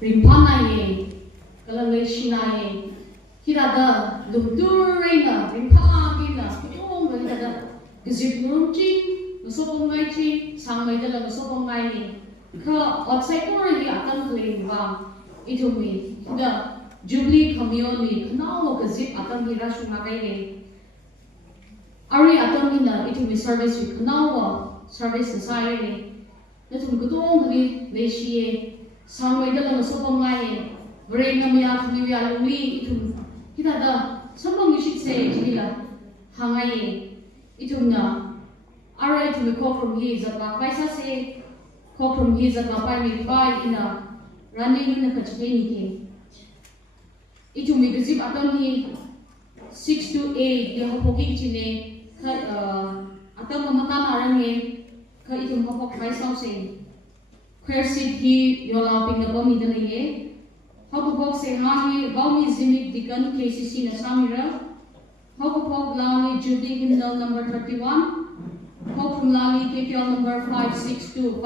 Rimpanaye, Kalangleshinaye, Hirada, Lumdurina, Rimpagina, Pitum, Hirada, Gizipurchi, Masopongaichi, Sangmaidala Masopongai, Ka, Otsaipuri, Atam Glenva, Itumi, the Jubilee Community, Kanao Gazip Atam Hirashunare, Ari Atamina, Itumi Service with Kanawa, Service Society, Natum Gudong, Leshie. Sangmaidala Masopongai, Verena Mia, Fluia, Lumi, Itum, Hitada, someone you should say, Jilla, Hangaye, Itumna, Ara to the call from his at Vaisa say, call from his at Lapai by in a running in the Kachini. Itumi Gazip Atoni 6 to 8, the Hopoki Chile, Atamamatan Arame, Kaitum Hopok Vaisa saying. Kersit hi yolaping na bomi danaye. Hopopok se hani bomi zimik dikan KCC na samira. Hopopok lami Judy Hymnal number 31. Hop from lami KPL number 562.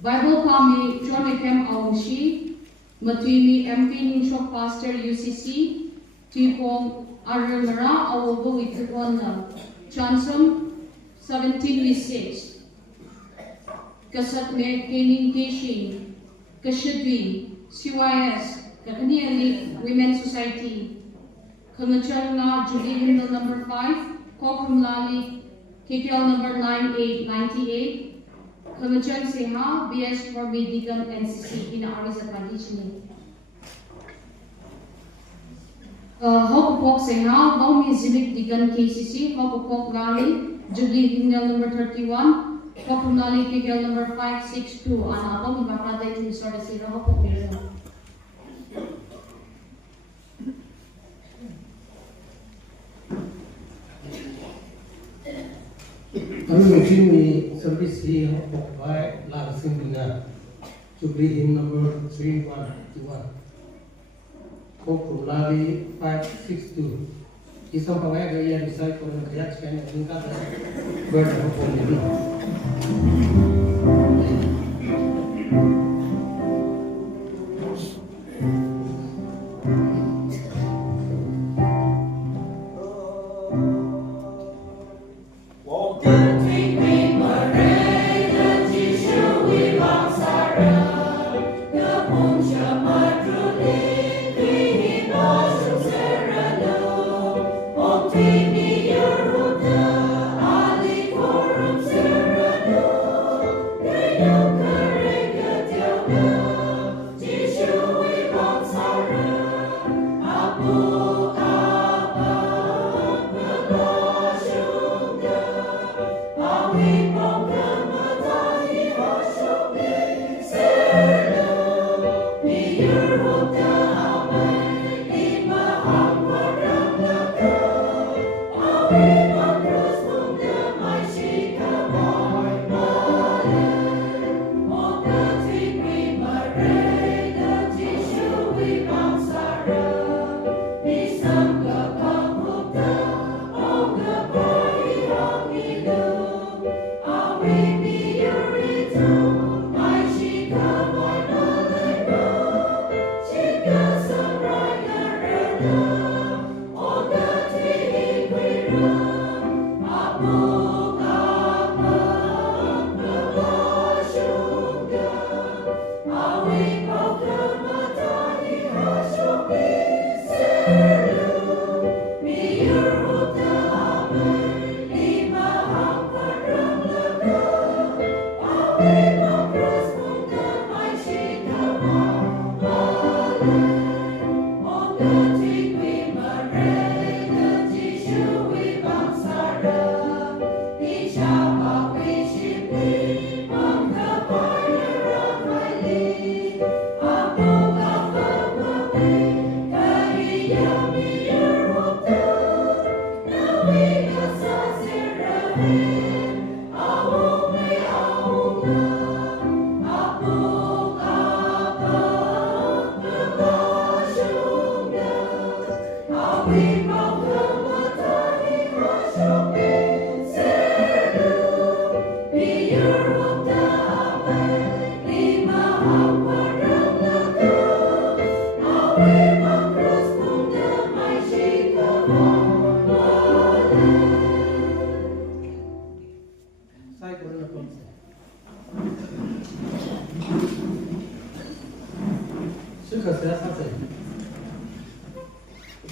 Bible Pami John Kem Awongshi. Matwimi MP NINGSHOK Pastor UCC. Tipong Armara Awovawui Kuihonna. Chansam 17:6. Kasat Med Gaining Casing, Kashadwi, CYS, Kakaniali Women's Society, Kamacharna Judy Hymnal number 5, Kokum Lali, KPL number 9898, Kamachan Seha, BS for Medigan NCC in Arisa Conditioning. Hopopok Seha, Baumi Zimik Digan KCC, Hopopok Lali, Judy Hymnal number 31. Kokumali KPL number 562 on Abong Ibaprada to service in Rohopok Mirno. Unfortunately, service here by last Singina to be him number 3121. Kokumali 562. Isang pawaya gaya decide for the kayat kaya tingkat bird of only.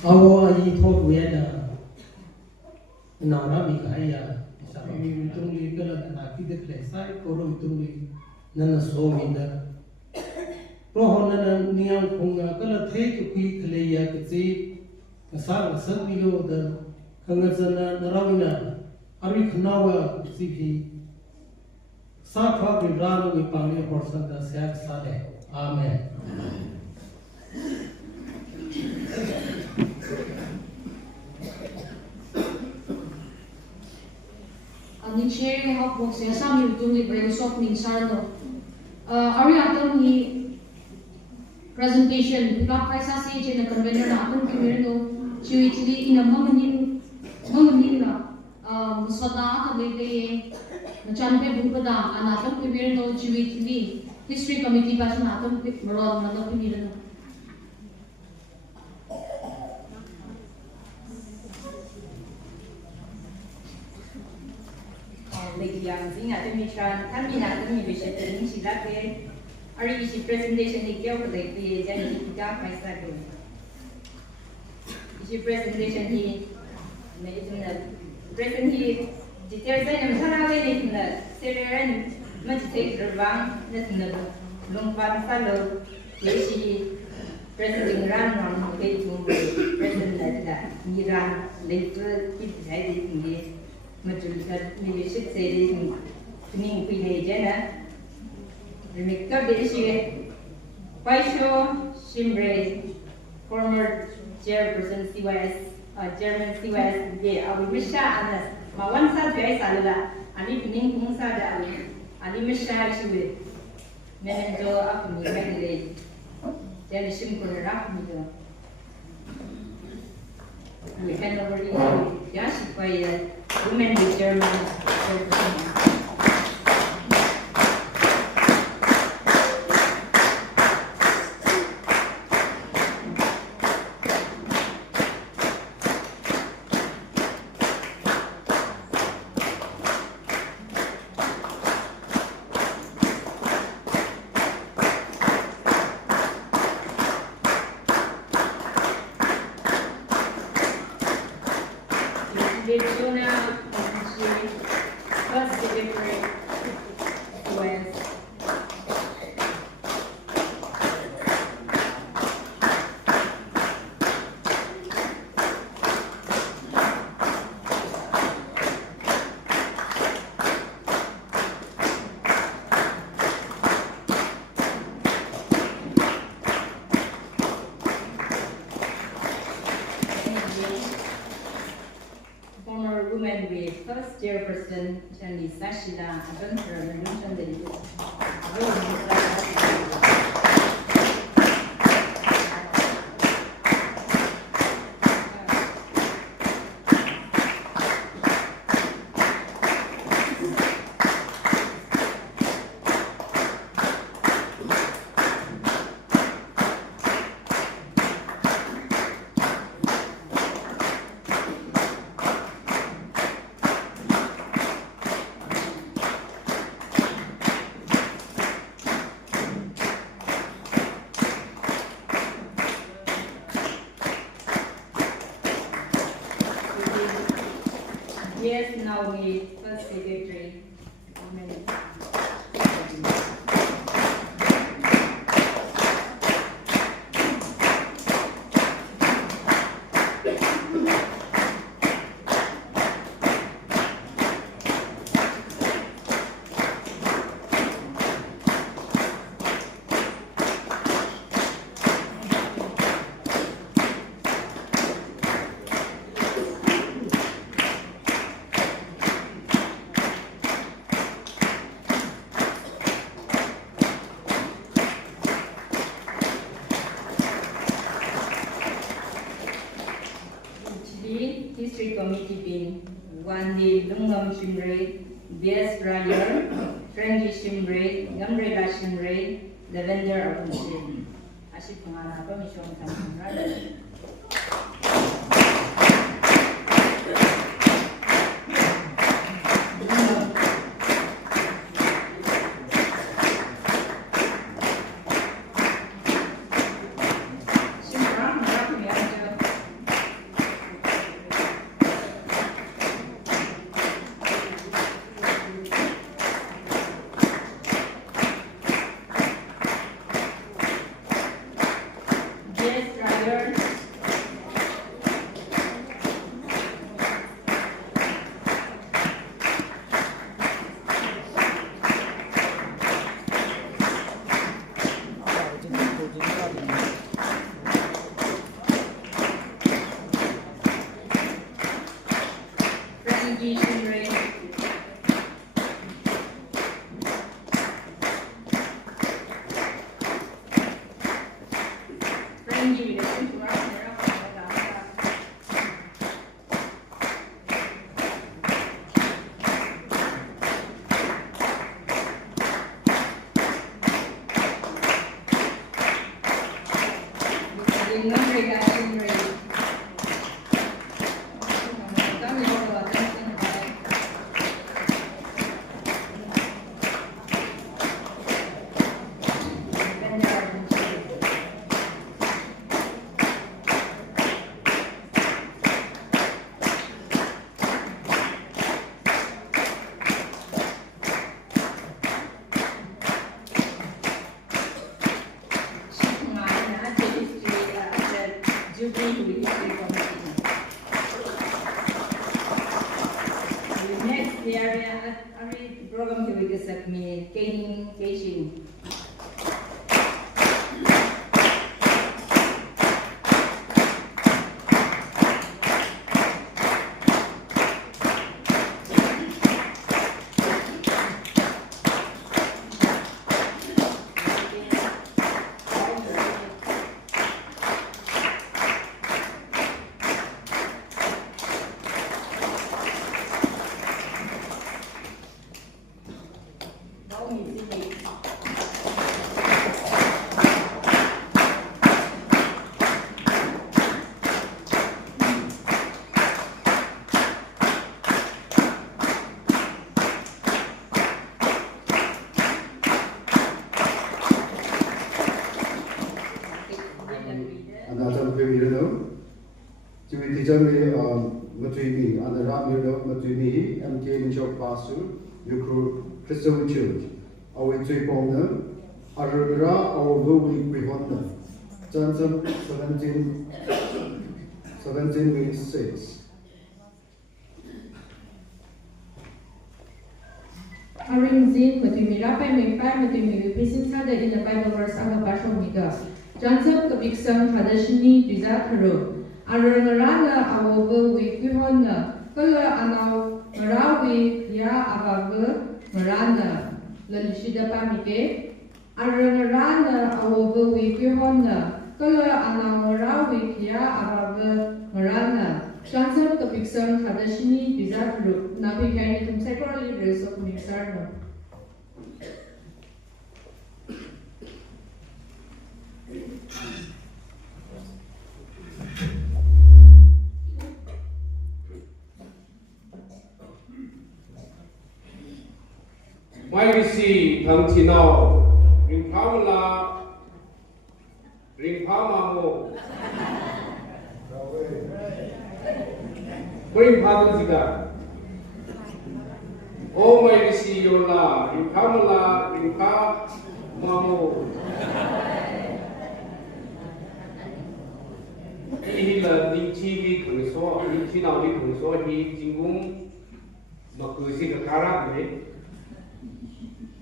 Awovawui thought we had Ngara Mikaya, Sami Tungli, Galanaki, the place, I Korum Tungli, Nana so in the Kuihonna Niang Punga, Gala take quick lay could see a song, some below the Kangazana, Ravina, Arikanawa, CP. Sakha we run with Pangli Horsa, the Sak Sade. Amen. NINGSHOK hawk siya sa YouTube ni NINGSHOK NINGSHOK ari atom ni presentation ka paisa si je na convener na atom kimir no chiwi ina manganin na musada ka lete na chanpe bupada anatom kimir no chiwi history committee pa sa atom maron na kimir no yang singa demikian kami nak demi bisa terima silakan hari isi presentation ni kau boleh jadi kita paisa tu isi presentation ni itu na present ni detail saya nak sana ni na seren macam cek terbang na lompat selalu isi presenting run orang itu present ada miran lepas itu saya di Majulikat leadership series tuning pilih je na. Remekap dari sini, Paisho Shimbre, former chairperson CYS, Chairman CYS, dia awi mesra anas. Mawan saat biasa salulah, ani tuning kung sada ani mesra isu. Manager aku ni manager, jadi simpul rak ni tu. We hand over to you, ya supaya women with German first chairperson Chandi Sashila Adventure mention the now we first secretary. Amen. History Committee bin Wandi Lungam Shimre, Bias Rayer, Frankie Shimre, Gamrela Shimre, Lavender Apunsin. Aship Ngara Commission Tamara. Program here with us me gaining Beijing. Ukhrul, Christa Awovawui, Awovawui, Kuihonna, Johnson 17:6. Arimzin, Matumi Rapai Mepai, Matumi Pisin Sada in the Bible verse Anga Pashomiga. Johnson Kabiksam Hadashini, Dizakaro. Arangaraga, Awovawui, Kuihonna, Kala Anau, Marawi, Ya Avavu, Marana, Lalishida Pamike. Arangaraga, Awovawui, Kuihonna, Kala Anau, Marawi, Ya Avavu, Marana. Johnson Kapiksam Hadashini Dizakaro. Nabi Kaini from several leaders of Mixarno. YBC Tangtinao Ringpamala Ringpamamo Ringpadanziga Oh my see you la, rinkamala, rinka, mamo. He là đi chi vi khởi số, đi chi nào đi khởi số thì chính cũng mà cứ xin cái cá rác đấy,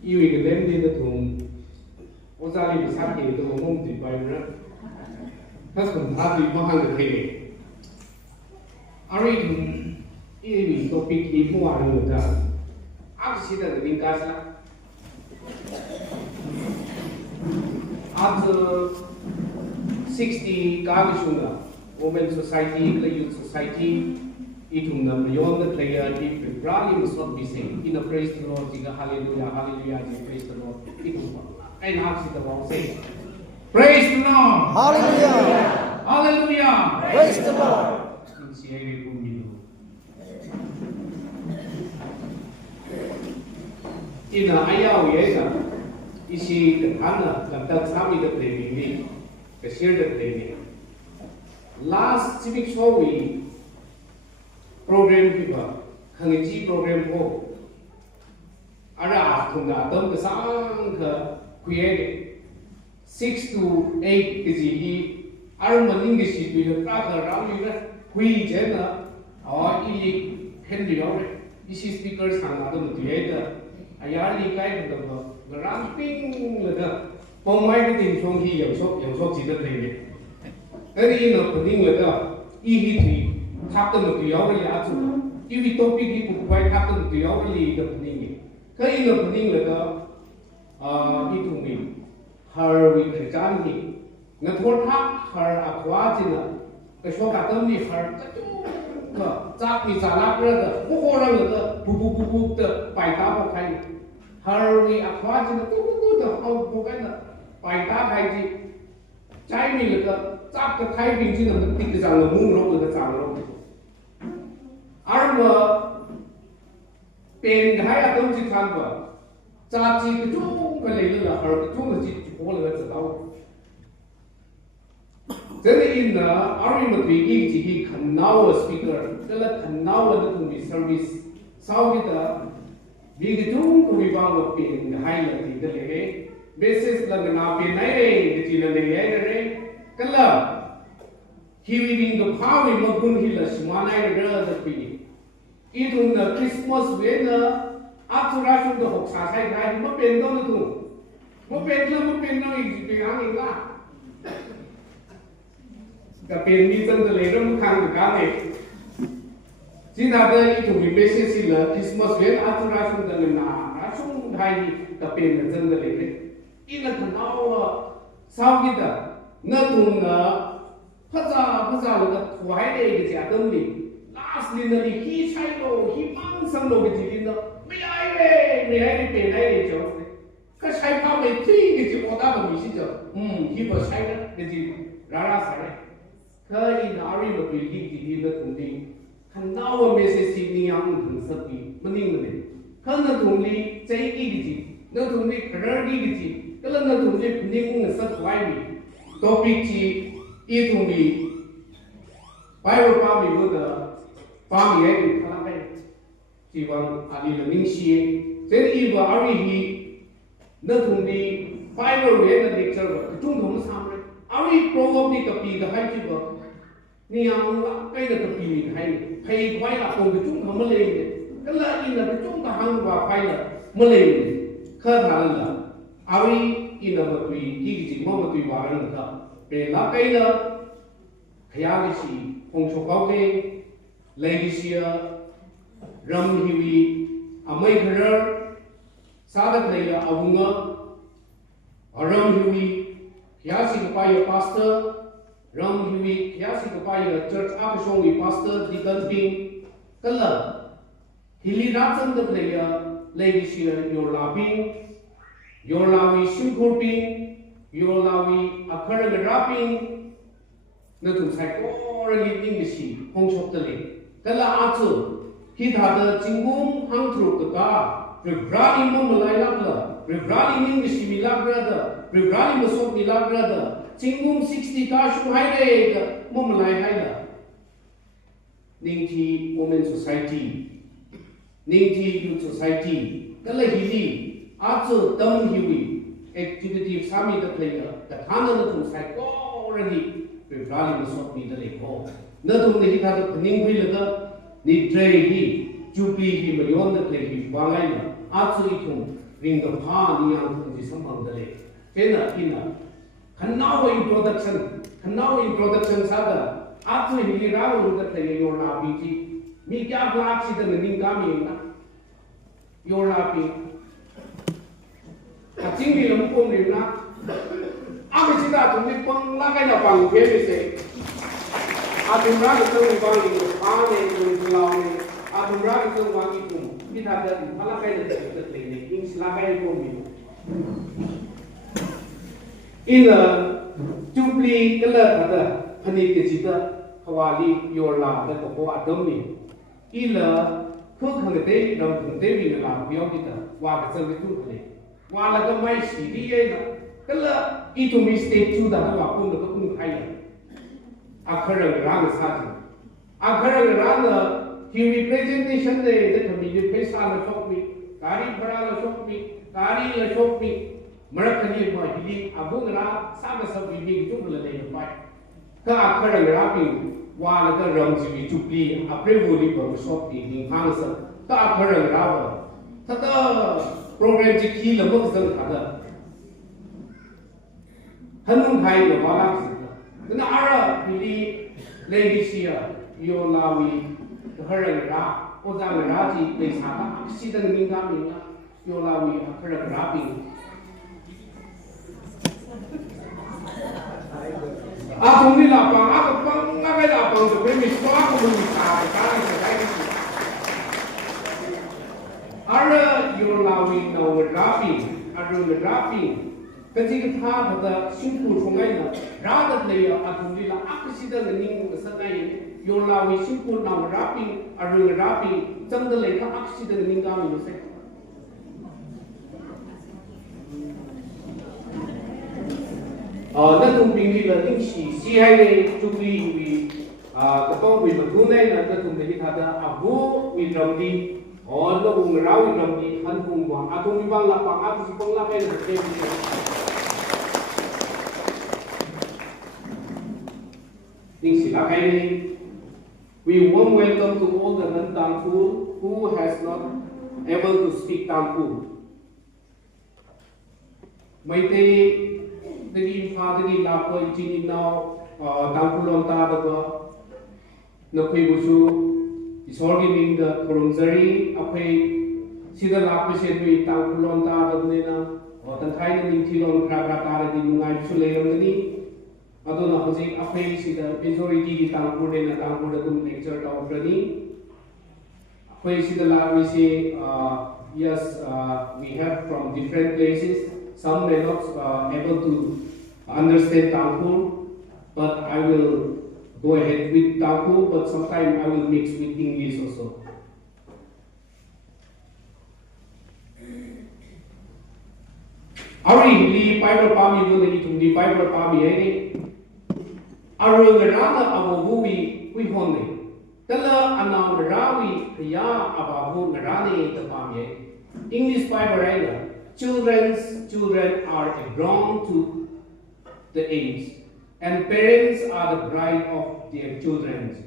yêu cái đêm đi nó thùng, ô gia đình sát thì tôi không tìm bài nữa,ถ้าสมมติว่าหันไปเนี่ยอะไรถึงอีนี่ตัวปีที่ผู้ว่าเราจะอาจจะได้ลิงก์ละอาจจะ 60 kagisuna women society the youth society itum na beyond the player if rally must not be seen in a praise the Lord jiga hallelujah hallelujah praise the Lord itum and how the wrong say praise the Lord Hallelujah. hallelujah Praise the Lord. in a ayah yesa isi the hana the sami the training the share the training last civic show we program people khangji program ho ara thunga tom the sang ka create 6 to 8 is he ar maning the sheet with the prayer around you hui jena or ili henry or isi speakers hanga the theater ayar li kai the ramping la phong mai cái tình trong khi有số chỉ được này cái này nó quyết định là cái ý thì tháp tới một điều cái giá trị ý vì topic thì cũng phải tháp tới một điều cái gì được định cái này nó quyết định là cái ý thùng mình her we phải chán gì nó thốt tháp her aqua chứ là cái số cả tâm thì her cái chỗ chắc bị xả lắc ra rồi không có ra được bù bài tá vào thay her we aqua chứ là không cái là bài tá hay gì trái mình là chắc cái thay bình chứ là nó tích rằng là muốn rồi cái rằng rồi mà tiền cái là东西看吧giá trị cái chung cái này là ở cái chung là chỉ có là cái đâu thế nên là ở một vị trí chỉ cần nào speaker tức là cần nào là nó bị service sau khi đó vì cái chung của mình vào một tiền hay là gì cái này basis là nào tiền này thì chỉ là này cái là khi mình có phá mình một cuốn thì là smart này rất là quý ý thùng là Christmas về là áp ra chúng tôi học xả sai cái mất tiền đâu nữa thùng mất tiền đâu thì ăn gì cả cái tiền đi chân từ lấy ra một khang cái này chỉ là cái ý thùng mình basis là Christmas về áp ra chúng tôi là chúng hay cái tiền là chân từ lấy đấy ý là thằng nào sau khi đó nó thùng là phát ra là cái thoái đây cái gì tâm lý last linh là khi sai đồ khi mang sang đồ cái gì linh đó mấy ai đi tiền này để cho cái sai phao này thì cái gì có ta mà mình xin cho khi mà sai đó cái gì ra sai cái in ari mà bị cái gì nó thùng đi thằng nào mà mình sẽ xin niệm thằng sắp đi mình cái nó thùng đi trái cái gì nó thùng đi cái gì cái là nó thùng đi mình cũng sắp thoái đi topic chỉ ý thùng đi Bible pa mi bu da pa mi ai ni khala kai chi wang ali la ning shi thế i ba ari hi na thung di Bible re na lecture ba chung thong sam re ari proverb ni ka pi da hai chi ba ni ang la kai da ka pi ni hai phai khwai la ko chung thong ma le ni ka la in la chung ta hang ba phai la ma le ni kha tha la ari in la ma tui ki ji mo ma tui ba ran ka pe la kai la khaya li si phong số cao kê lấy xia ram hiwi amai khrer sa da lấy là avunga ram hiwi khya si ka ya pastor ram hiwi khya si ka ya church ap song wi pastor di kan ping kala hili ra chang da lấy xia your labing your lawi shukur ping your lawi akhar ga raping nó tụi sai có liên minh cái gì không chọc tới liền cái là áp dụng khi thà được chính cung hàng thục cái ta rồi ra đi mà lại lắc là rồi ra đi mình cái gì mình lắc ra đó rồi ra đi mà sốt mình lắc ra đó chính cung 60 ta số hay đấy đó mà lại hay là nên khi women society Ningti Youth Society, the Lady, also Dom Huey, activity Sami the player, the Tana to Psycho already preparing the shop me the Lego. Not only he had a Ning Villager, Ni Trey, Jubilee, Mayon the play, Wangina, also it ring the Pa, Niang, and some of the lake. Kena, and now introduction, Sada, after he ran the play, your RPG. Me क्या ब्लॉक से तो नहीं काम ही ना योर आपी अच्छी भी लम्बो नहीं ना आगे सीधा तुम्हें पंगला का ना पंग के से आधुनिक राग तो पंग नहीं आने तो लाने आधुनिक राग तो वाकी तुम किधर जाती भला का ना तो लेने इंग्लिश लागा ही कोई इन चुपली कलर था हनी के सीधा हवाली योर ला तो को आदम नहीं ila khuk hang te dam thung te bi la biao ki ta wa ka sang tu le wa la ka mai si di ye na kala I to mi state chu da wa kun da kun khai akhara rang sa ji akhara rang ki representation de community paisa la shop mi kari bada la shop mi kari la shop mi marak ni ma hi abu na sa ga sa bi bi tu la le pai ka akhara ra biว่าแล้วก็เริ่มชีวิตจุบีอัปเดตวุฒิบังชอบดีนิ่งฟังสักก็อัปเดตเราถ้าก็โปรแกรมจะขี้ละมุนสักขาดฮันนุ่งไทยหรือว่าลักษณะนั่นอะไรที่เลดิเซียโยลาวีเฮเรงราโอจามราจีในสาขาสิตังนิ่งกามิงนะโยลาวีเฮเรงราบิงAtung ni lapang, aku pang ngakai lapang tu, misal aku memisah, sekarang saya ini. Ada yulawi rapi, ketika pada simpul sungai na, rada player atung ni lah, aku sidang ning sengai yulawi simpul rapi, cendel leka aku sidang ning kami tu saya. Nên cùng bình là những sĩ hay này chung đi vì các con vì mà thu này là các cùng để thà là vô vì làm đi nó cùng rau vì làm đi hắn cùng quảng cùng đi bằng là quảng cũng không là cái là cái gì những sĩ là cái này we warm welcome to all the non-Tangku who has not able to speak Tangku mấy tây Dagi father lapa ichini now Tangkulon ta daga nakoi busu isorgi ning the kurumzari apai sida lapa sedui Tangkulon ta daga na tangkai na ning tilon kra ta di nungai busu leyam ni adona hoji apai sida majority di Tangkul na Tangkul da tum lecture ta obrani apai sida la we say yes we have from different places. Some may not able to understand Tangkul, but I will go ahead with Tangkul, but sometimes I will mix with English also. Ari li Bible pami do lagi tum di Bible pami ini. Aru ngerana Awovawui Kuihonna. Kala anau ngerawi kaya abahu ngerane te pami. English Bible ini. Children are grown to the age, and parents are the bride of their children.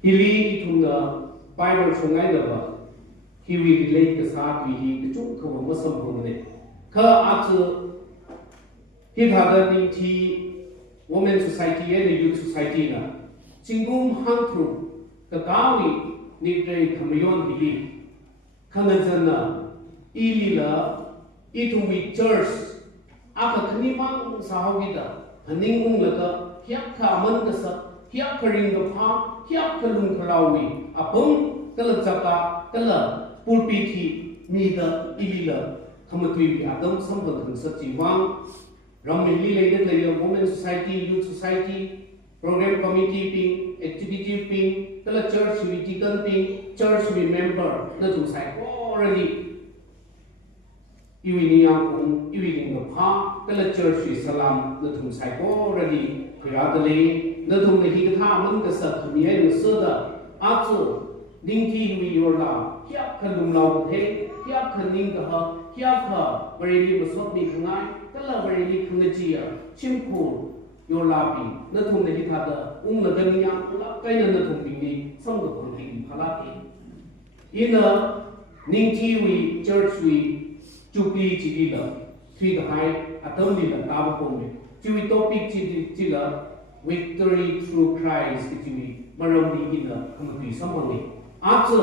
Ili itu na Bible sungai dapat, he will relate ke saat ini kecuk ke masam pun ke atu kita ada di women society dan youth society na, cinggung hantru kekawi ni dari kemayon ili. Kanajana ilila itu we church aka kanimang sahawida haningung laka hiak kaman kasa hiak karing gapha hiak kalung kalawi apung kala jaka kala pulpiti mida ilila kamatui bi adam sambandhan sachiwang ramili leiden layo women society youth society program committee ping activity ping kala church we deacon ping church we member na tu sai already iwini yang iwini ngapha kala church we salam na tu sai already piradale na tu ne hi tha man ka sa khmi ai na sa da atu Ningki we yorla, hiap kanum lau the, hiap kaning kaha, hiap ka, very masot ni kangai, kala very kunajia, chimkur, yorla pi, natum the hitada, nagania, kaina natum bini, some of the kunti, halaki. In a Ningki we church we, Chupi Chigila, Three the high, Atomila, Tabapome, Chewy topic Chila, victory through Christ, Chewy, Maroni in the country, somebody. After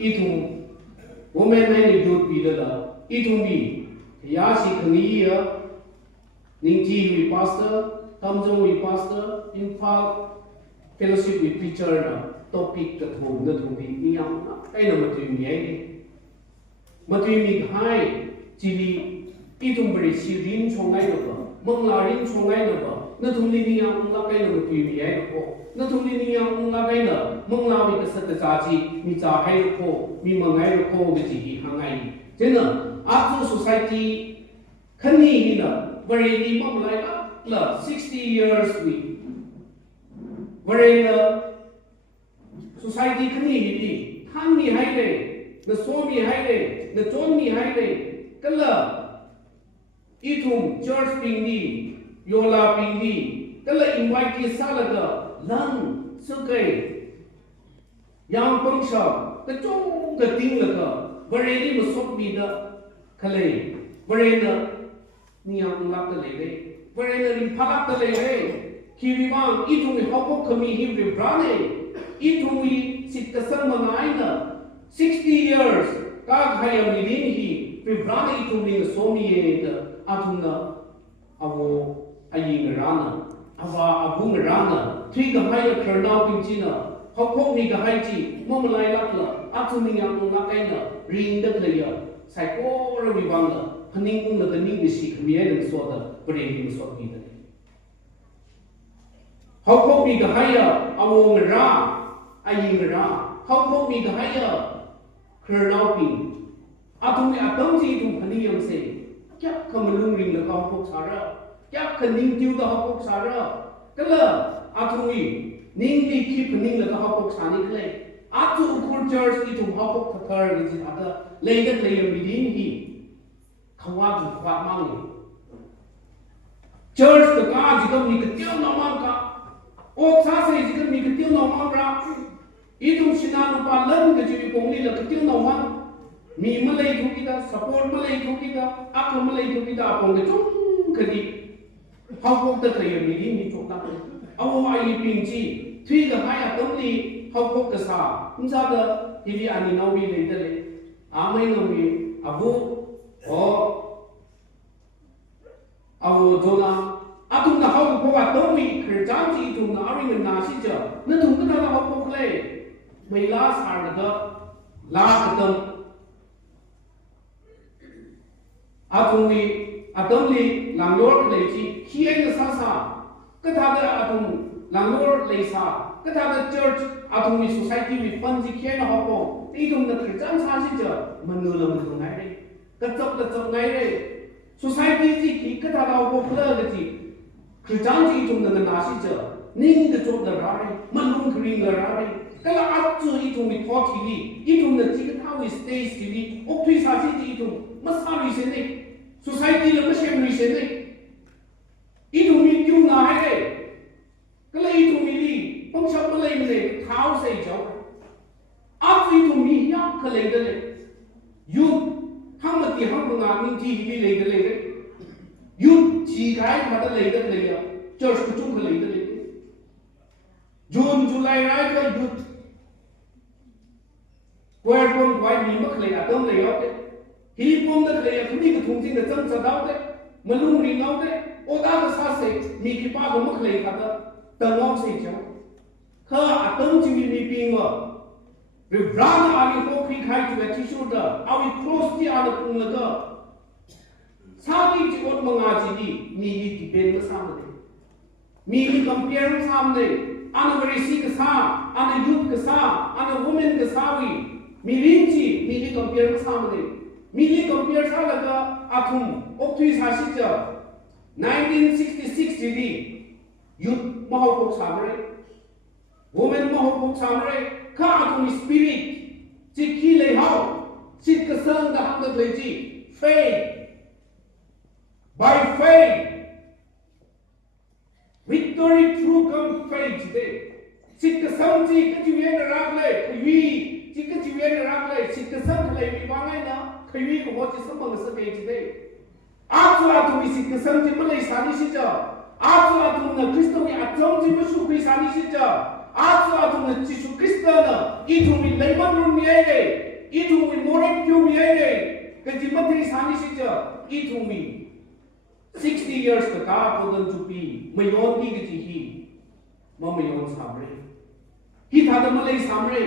itum woman many youth leader itum bi yashi kaniya ningji we pastor tamjong we pastor in fact fellowship we preacher na topic that home na thumi niyam na kai na matui mi ai matui mi hai chili itum bari sirin chongai na ba manglarin chongai na ba na thumi niyam na kai na matui mi ai ko na thumi niyam na kai na manglawi ka sat chaji mi cha hai ko mi mangai ko ge ji hangai jena after society khani ni na very ni mom lai la 60 years we very society khani ni han mi hai le na so mi hai le na chon mi hai le kala itum church ping ni yola ping ni kala invite ki salaga lang sukai yang pangsha the chong the ting laka bareli masok bi da khale barena niyang lak ta le barena rim phalak ta le ki wi bang itum ni hopok khami hi ri brane itum wi sit ka sang mangai na 60 years ka khayam ni din hi ri brane itum ni somi ye da atum na awo ayin rana awa abung rana three the higher kernau pinchina hopok ni ga hai chi momalai lakla atumi yang lakaina ring da kleya psycho ra wi bangla phaning ung da ning ni si khmiya da so da pare ni so ni da hopok ni ga haya awong ra ayin ra hopok ni ga haya kernau pin atumi atam ji tu phani yang se kya kamalung ring la hopok sara kya khaning tiu da hopok sara kala atumi ning ni keep ning la hopok sani kle atu Ukhrul church itu hopok thar ni ada leida leyam bidin hi khawa ju khwa mang church ka jikam ni ktiu na mang ka ok sa se jikam ni ktiu na mang ra itu sinanu pa lam ke ji pongli la ktiu na mang mi malai thu kita support malai thu kita ak malai thu kita apong ke chung kadi hopok ta leyam bidin ni chok na awo ai pingji three the high atomli hopok ka sa umsa da hivi ani nawi le dele amai nawi abu o awo jona atum na hopok ka tomi khirjam ji tum na ari na si ja na tum ka da hopok le mai la sar da la katam atumni atomli langlor le ji hi ai na sa sa ka tha da atum langlor le sa ka tha da church atum mi society mi fan ji khe na hopo ti tum na khirjam sa si ja manu la mu ngai re ka chop ngai re society ji ki ka tha da hopo phla ga ji khirjam ji tum na na si ja ning da chop da ra re manung khri la ra re kala at chu I tum mi tho thi ni I tum na ji ka tha wi stage ti ni ok thui sa si ji tum ma sa ri se ne society la ma shem ri se ne I tum mi kyu na hai re kala I tum mi li pong shap ma lai ne thao se jaw at I tum mi ya ka lai da le yu hang ma ti hang nga ning ji hi lai da le re yu chi kai ma da lai da le ya church ku chung ka lai da le June July rai ka yu Where pon why mi ma khlei atom le yaw te hi pon da khlei khni ka thung jing da chang cha daw te malung ri naw te o da ka sa se mi ki pa ko ma khlei ka da ta ngaw se cha kha atom ji mi ping wa ri bran ali ko phi khai ju ti shu da awi cross ti ala pung la ka sa ki ji ot ma nga ji ni mi ni ti ben ma sa ma de mi ni compare ma sa ma de ana very sick sa ana youth ka sa ana women ka sa wi Milinci, mili compare sama ni. Mili compare sama ka atum. Oktui sasita. 1966 jadi youth mahopok samre. Women mahopok samre. khá cùng spirit chỉ khi lấy hậu chỉ cái sơn đã ham được lấy gì faith by faith victory through come faith today chỉ cái sơn chỉ cái chuyện này ra lấy cái gì chỉ cái chuyện này ra lấy chỉ cái sơn lấy bị vắng ngay đó cái gì của họ chỉ sống bằng sự cái today áp dụng tụi mình cái sơn chỉ mới lấy sáng đi chứ áp dụng tụi mình Christa mình áp dụng chỉ mới suy nghĩ sáng đi chứ áp dụng tụi mình chỉ suy Christa nữa ít tụi mình lấy mất luôn như vậy ít tụi mình mua được nhiều như vậy cái gì mất thì sáng đi chứ ít tụi mình 60 years ka ka ko dan chu pi mayon ki ki hi ma mayon samre hi tha da malai samre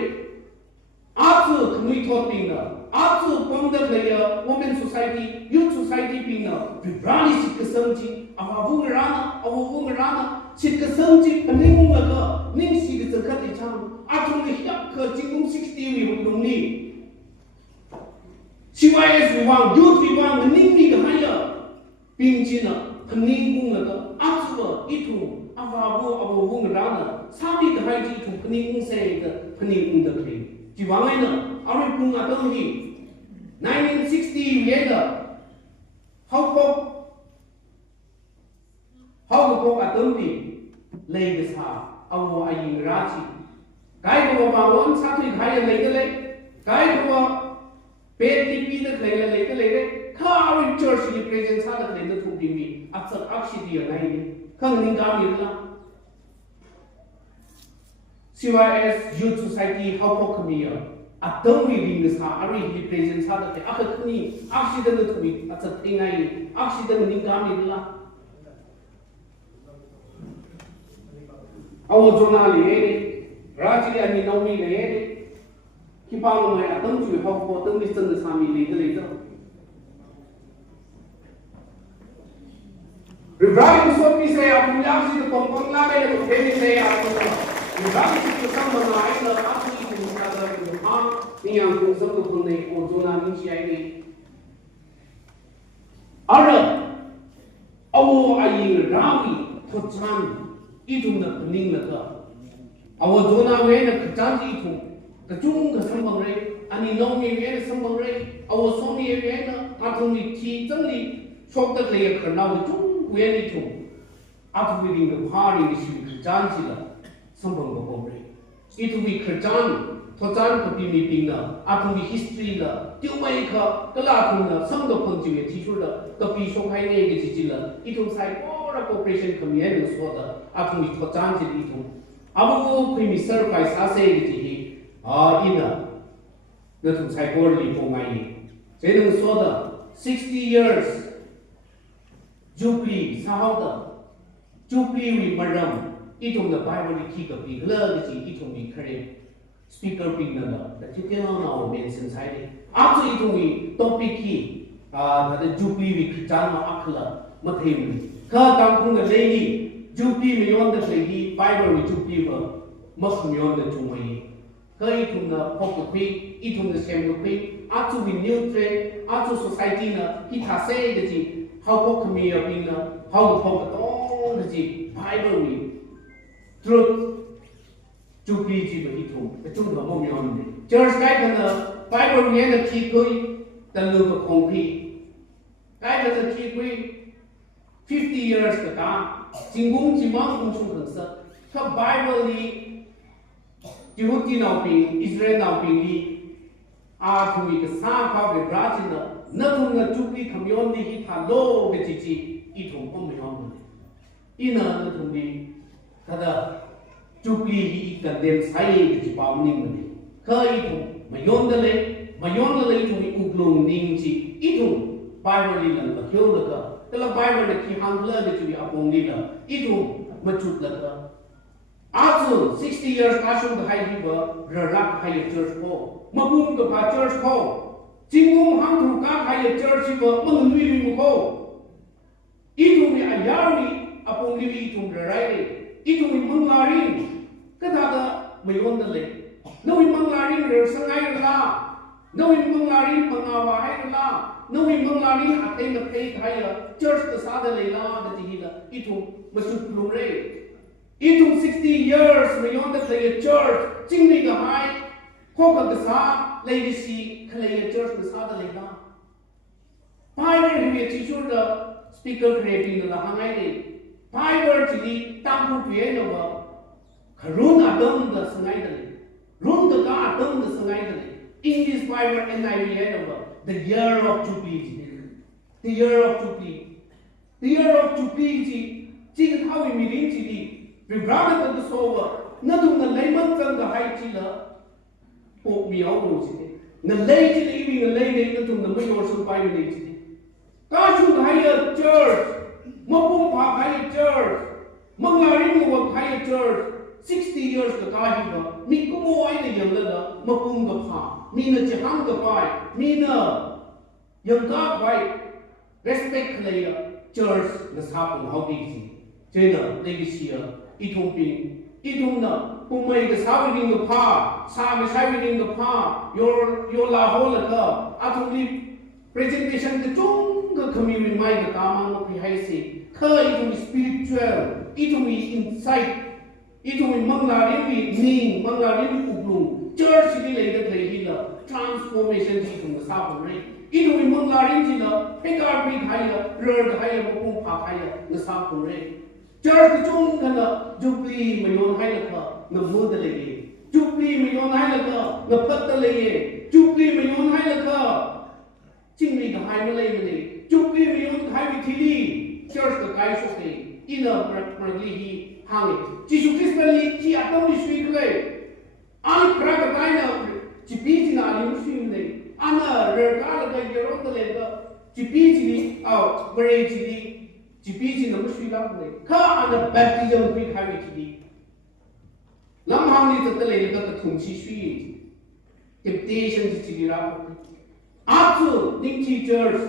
aatu khnui thot ping na aatu pong da khaya women society youth society ping na vibrani sik ka sam chi awu rana sik ka sam chi paning ma ka ning si ka zakha ti chang aatu ni hyak ka jingum 60 wi hung ni CYS wi wang youth wi wang ning ni ka haya Ping China, Pening Bung Laka, Absolute, Itu, Awovawui Rana, Sami the Haji to Pening say the Pening the Clay. Jiwanga, Aripung Adomi, 1960 Yeda, How Adomi, lay this half, Awo Ayin Rachi. Guy go about one Satu higher later, Guy go Pay TP the Clay later. Car church represents other than the two me. After actually a nine, coming down CYS Youth Society, how come here? At the reading this car, represents other than accident to me. That's a thing I accident in Gamila. Our journal, Raji and Nomi, keep on my attempt to help for the Mr. Sami later. Revival so we say आपण याची तो कंपन लागे तो फेरी से आपण revival तो संबंध आहे ना आपली चिंता करते हां नियम को सब को नहीं और जो ना नहीं चाहिए और अवो आई रावी तो चांद इतुम ना निंग लगा अवो जो ना वे ना चांद इतुम तो जुंग का संबंध रे अनि नो में वे संबंध रे अवो सो में वे ना आतुम की चंगली शोक तक ले करना हो when it after reading the party issue Janjila, something of Ombre. It will be Kerjan, Tojan could be meeting now, after the history, the Tilmaker, the Latuna, some of the continued teacher, the Bishop High Negatichilla, it will say all a cooperation community water, after we Tojan to Itu. Our creamy surprise, I say it, inner. That was hyperbole for my. Then soda, 60 years. Jubilee, Sahauda, Jubilee with Madam, it on the Bible kick a big luggage, it on me carry speaker big number, that you can now mention inside. After it on me, topic key, the Jubilee with Jana Akla, Mathim. Cut from the lady, Jubilee beyond the lady, Bible with Jubilee, must beyond the Jumay. Her it on the pocket quick, it on the same quick, after we new trade, after society, it has said that. How come me up in how all the Bible truth to be the truth of Momion. Church guy and the Bible we end the key the look of concrete. Guy the key 50 years the car, Jingum Jimang Kunsa, her Bible Jehuti now being Israel now being are to make a sound of the Rajina. Nothing that Jubilee community hit a low with it on beyond. In a me, Kada Jubilee eat the damn side of bounding. Kaitum, Mayondale to me Ukhrul Ningji, Itum, Bible and the Hilda, the Bible that he hung blood to be upon leader, Itum, Machutla. After 60 years, I showed the high river, Rarak High Church Hall, Mabum the Church Hall. Jingum hang to God high church for Munui Muko. Itu me a yarny upon the Itum the right. Itu me Mungarin. Katada, my own the lake. No in Mungarin, there's a la. No in Mungarin, Manawa High la. No in Mungarin, attain the faith higher. Church the Saturday la, the Hila. Itu, Masuk Plumre. Itum 60 years beyond the play church, Jingli the high, Coca the Sa, Lady C, Clay church the Sada Lena. Fiber here teacher the speaker creating the Hangai. Fiber to the Tampu Piano, Karun Adam the Sangai, Run the God Adam the Sangai. In this Bible NIV, the year of Jubilee. The year of Jubilee. The year of Jubilee, Jing how we meet in regardless of the soul, not on the layman from the high chiller, or me out. The lady living a lady into the mayor so by the God should hire church, Mopum higher church, Mangaring of higher church, 60 years the Gahiva, Mikumo I the Yamada, Mopum the Pa, Mina Jaham the Pai, Mina Yamga White, respect layer. Church the Sapu how easy. Jena, Legacy, Itum na, who made the Saving the Pa, Sam is having the Pa, your La Holaka, Atum presentation the Tunga community mind the Kama of Pihaisi, Itum spiritual, Itum insight, Itum Manglarin, Ning, Manglarin Ukhrul, church related play healer, transformation Itum the Sapu rate. Itu memang lari cina, pekar pek haya, rerd haya maupun pak haya, ngesap pun Church kecung kena jubli mayon haya ka, ngemud lagi. Jubli mayon haya ka, ngepat lagi. Jubli mayon haya ka, cingli kahai malay malay. Jubli mayon kahai bitili, church ke kai soke, ina perlihi hangi. Jesus Christa li ci atom di sui kelai. Al kera kai na cipi cina alim sui malay. Ana regala ga yero tale ga cipi au bere cipi na muswi la ne ka ana baptism bi khawi chili lam ham ni tale ga thum chi swi temptation chili ra after ning teachers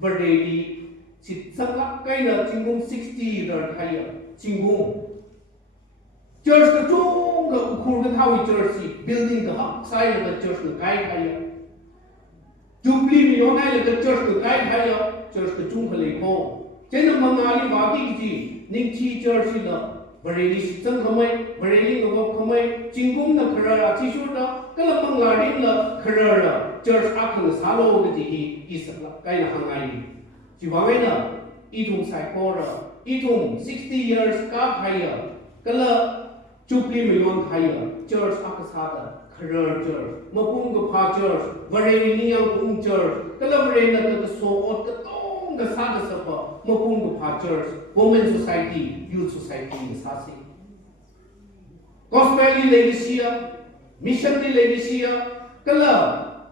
birthday sit sang kai na chingum 60 dar khaya chingum church ka chung ga ukhur ga thawi church building ga sai ga church ga kai khaya Jubilee mi yona le church ke kai haya church ke chung khale ko chen mangali wati ji ningchi church la bareli sang khamai bareli no khamai chingum na khara chi shu da kala mangali la khara church akhang salo ge ji is la kai na hangai ji wangai na itum sai ko ra itum 60 years ka haya kala Jubilee mi yon haya church akhasada Church, Mapung Pa Church, Vareni Yang Church, Calabrena the so the Tong the Sada Sapa, Mapung Pa Church, Women Society, Youth Society in Sasi. Gospel Legacy, Mission Legacy, Kala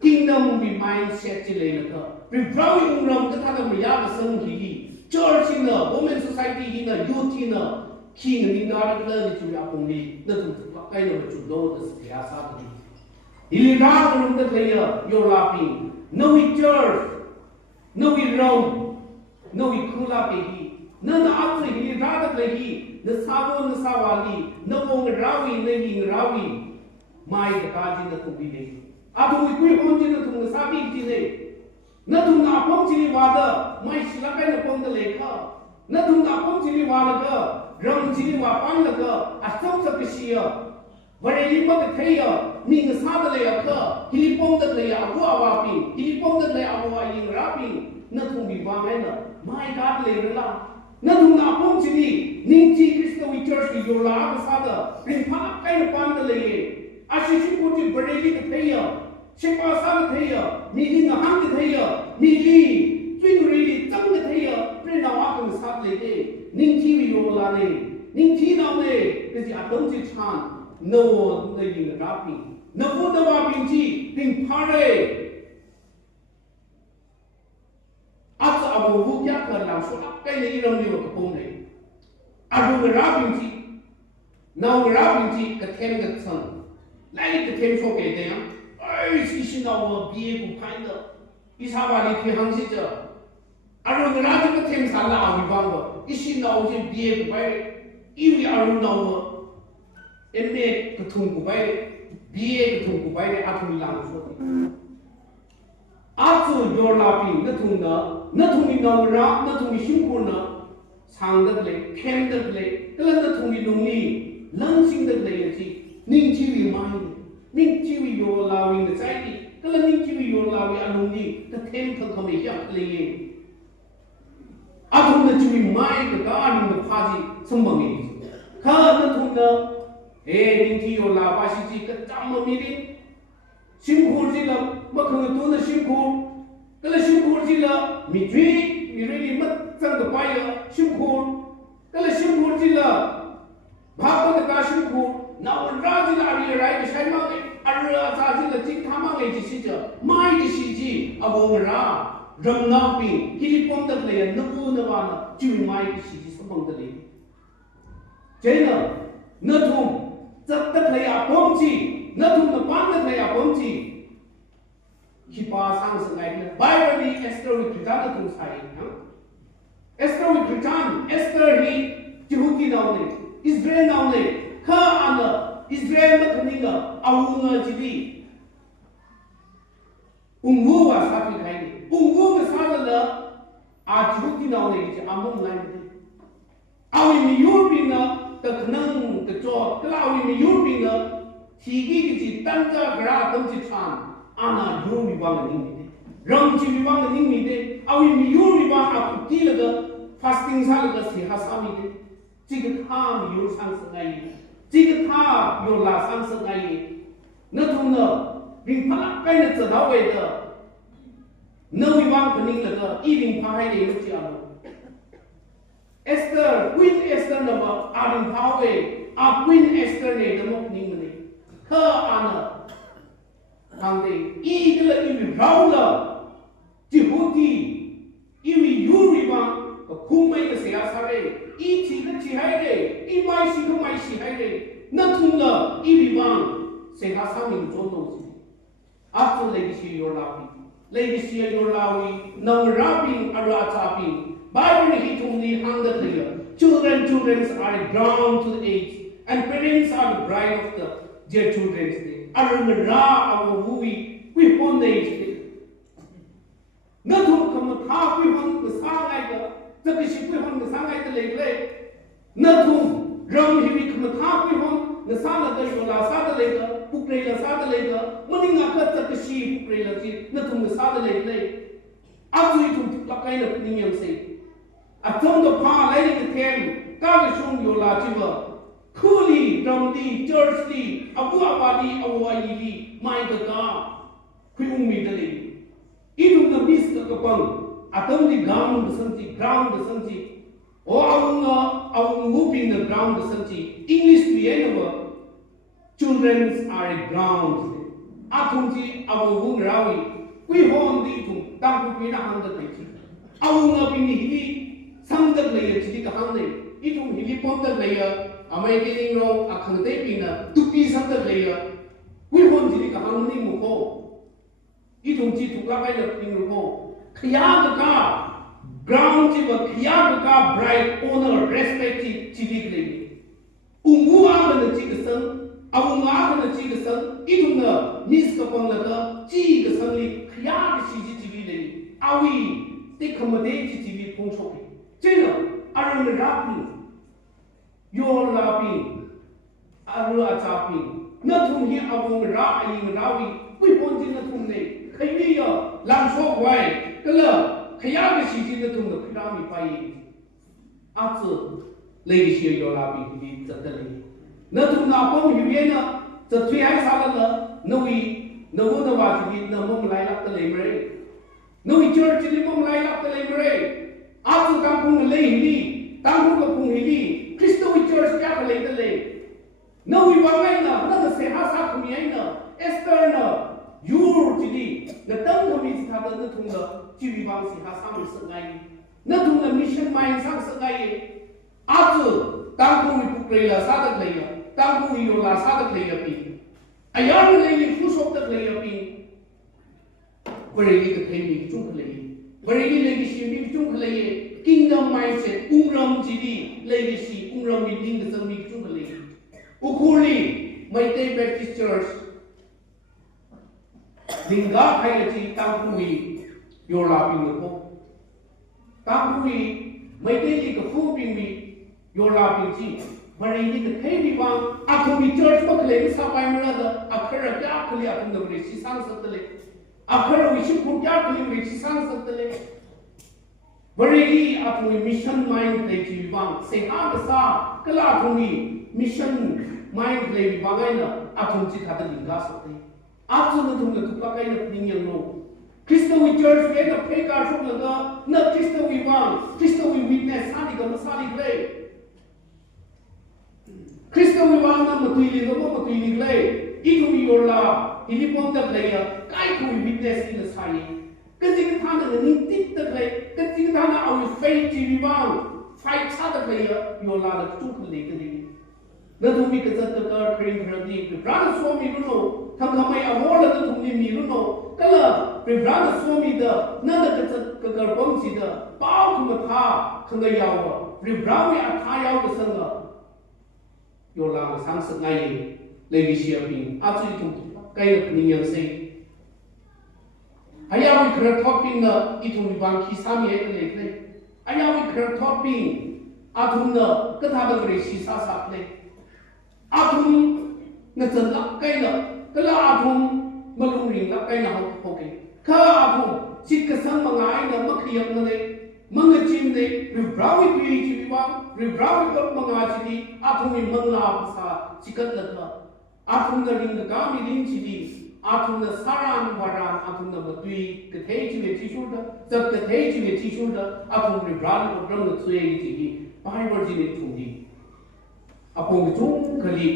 Kingdom be mindset later. Rebrowing from the Tagamaya Sangi, Church in the Women Society in the Youth in the King Ngara learned to Yapuni, the kind of to know the Piasa. He rather the player, you're laughing. No, we church, no, we Rome, no, we Kulapi, none after he rather play he, the Savo and the Savali, no longer Ravi, naming Ravi, my the Kajin the Kubini. After we quit on the Sabi Chile, nothing upon Chili water, my Shilakan upon the lake. Nothing upon Chili water. Ram chini wa pan la ka asam sa kisiya bare limba ke thaya ni nga sa da le ka hilipom da le abu awapi hilipom da le abu ayin rapi na thung bi wa mai na mai God le la na thung na pom chini ningchi Christa we church ki yo la ka sa da rin pa kai na pan da le ashishi ko ti bare li ke thaya shepa sa ke thaya ni li na ham ke thaya ni li twin really tang ke thaya pre na wa ka sa le de Ningchi we yo la ne, Ningchi na ne, this is a don't chan, no, the yin rapping, no food of rapping tea, ping pare. After Awovawui yakar lam so up kind of iram you kapone. Adu the rapping tea, now the rapping tea, the ten get son. Like the 10 okay then, is now be able kind of is how I live hang sit. Adu the rapping the 10 sala avivanga. Ishi now je biye kubai, iwi aru now, emme ketung kubai, biye ketung kubai atung lang so. Atu your lapping, natung na, natung in Ngara, natung in Shungkuna, 长的嘞，偏的嘞，个人的同理农力，冷静的嘞也是，宁基为买的，宁基为有拉维的在的，个人宁基为有拉维阿农力，的天可可没样嘞。阿同的就为买的个阿宁的趴子什么没的，可能同的，宁基有拉巴西基个怎么没的，辛苦去了，没可能多的辛苦。个人辛苦去了，米瑞里没挣个白了，辛苦，个人辛苦去了，爬过的个辛苦，那我拉起来里来个谁忙的，扎起了金他忙的就是着，买的是去，我们人那边，他帮的来，那不那完了，就买的是什么的来，真的，那同这的来啊帮起，那同的帮的来啊帮起。Kita sang sengai Bible ni Esther with Christa tu sai Esther with Christa Esther hi Jehuti naw ne Israel naw ne kha ana Israel ma khaninga awunga jidi ungu wa sa pi khai ni ungu ma sa la a Jehuti naw ne ji among lai ni awi mi yurbi na ta khnang ta jo kala awi mi yurbi na thigi ji tanja gra tam ji chan ana yo mi bang ning mi de ram chi mi bang ning mi de awi mi yo mi bang a ti la ga fasting sa la ga se ha sa mi de ji ga tha mi yo sang sa ngai ji ga tha yo la sang sa ngai na thong na ring pha kai na cha da wei de no mi bang pa ning la ga i ring pha hai de no chi a lo Esther Queen Esther na ba a ring pha wei a Queen Esther ne de mo ning ne kha ana thằng này y cái là y bị rau là chỉ hốt thì y bị yuri bằng và không mấy cái xe sao đây y chỉ cái chỉ hay đây y mai chỉ không mai chỉ hay đây nó thùng là y bị bằng xe sao mình trốn đâu chứ after legacy your lawi no rapping or rapping Bible he told me hang the clear children are ground to the age and parents are the bride of their children's day Awovawui Kuihonna is not to come half Kuihonna the Sangai, the Kuihonna the Sangai the lake, not to Ram he come half Kuihonna the Sana the Yola Sada later, Ukrela Sada later, Muningaka the Kashi Ukrela, not to the Sada lake. After you took a kind of Nimian say, a tongue of Pa lady the Tem, Kagashung Yola Jiva. Kuli, Ramdi, Churchdi, Awovawui, Awovawui, my God, Kuihumi the lady. Even the beast of the pung, Atom the ground the Santi, or our whooping the ground the Santi. English to Yenova, children are a ground. Atumji, Awovawui, Kuihonna to Tampina Handa Tiki. Awovawui, some the player, Chidikahane, it will be pump the player. American Ingro, a Kantapina, 2 pieces of the layer. We want to make a hunting moko. It won't see to cover the Ingro. Kayaka, ground chiva, Kayaka, bright honor, respected Chidikli. Umuan the Chigasan, Awunga the Chigasan, Ituna, Miss Kapanga, Chi the Sunny, Kayaka Chiji. Are we take accommodate TV Ponchopi? General, are you rapping? Your laughing, Arua tapping. Nothing here among Raing Ravi, we want in the Tunde, Kaya, Lamsho White, Kala, Kayagashi in the Tunde, Krami Pai. After Lady Shia, your laughing, he did the Nothing Napom, Huena, the 3 high salad, no we, no one of us did no more light up the library. No church in the more light up the library. After Kampung Lady, Tampung Hili. Christa with church Catholic the lake. No, we were another say Hasakumiana, Esther, your Chidi, the Tongue is Tata Tunga, Chibi Bansi Hasam Sagai, Natunga mission mine Sam Sagai. After Tangu with Pukrela Sada player, Tangu Yola Sada player pin. A young lady who shot the player pin. Very little claiming Junkley, very little she Junkley. Kingdom mindset, Jidi, legacy, meeting the Sunday Jubilee. Ukhrul, my day Baptist Church. Ngara, Tampui, you're laughing the Pope. Tampui, 每天一个副兵的有拉兵机，我认一个黑地方，阿同的这不可能啥白么的，阿克尔家可里阿同的为是上色的嘞，阿克尔为是国家可里为是上色的嘞。我认一阿同的 mission mind 的地方，谁阿个啥，个阿同的 mission mind 的地方哎呢，阿同是他的领导手的，阿同的同的土巴盖的领养路。Christa we church we the pay card from the na Christa we want Christa we witness sali ka masali play Christa we want na matuli no matuli play itu we yola ini pom da play kai ko we witness in the sai ka jing tha na ni tik da play ka jing tha na our faith we want fight sa da play yola da tu ka le ka ni na tu mi ka zat ka kring kring ni brother so mi no tham khamai awol da tu ni mi no kala brother so mi da na da ka ka bom si da pao ku ma tha khang ga yaw brother ya tha yaw ka sang ga yo la ma sang sa ngai le gi sia pin a chu tu kai ni yang sei aya wi kra topping na I tu mi bang ki sam ye ka le kle aya wi kra topping a tu na ka tha da re si sa sa kle a tu na zan la kai na ka la a tu ma lu ring la kai na ho ke ka a tu sit ka sang ma ngai na ma khiyam na le mang chim ne ri brawi pi chi wi wa ri brawi ko ma nga chi di a tu mi mang la sa chi kat la ka a tu na ring ga mi ring chi di a tu na saran waran a tu na ma tui ka thei chi ne chi shu da zab ka thei chi ne chi shu da a tu ri brawi ko ram na tsue chi di Bible ji ne tu di a pong chung khali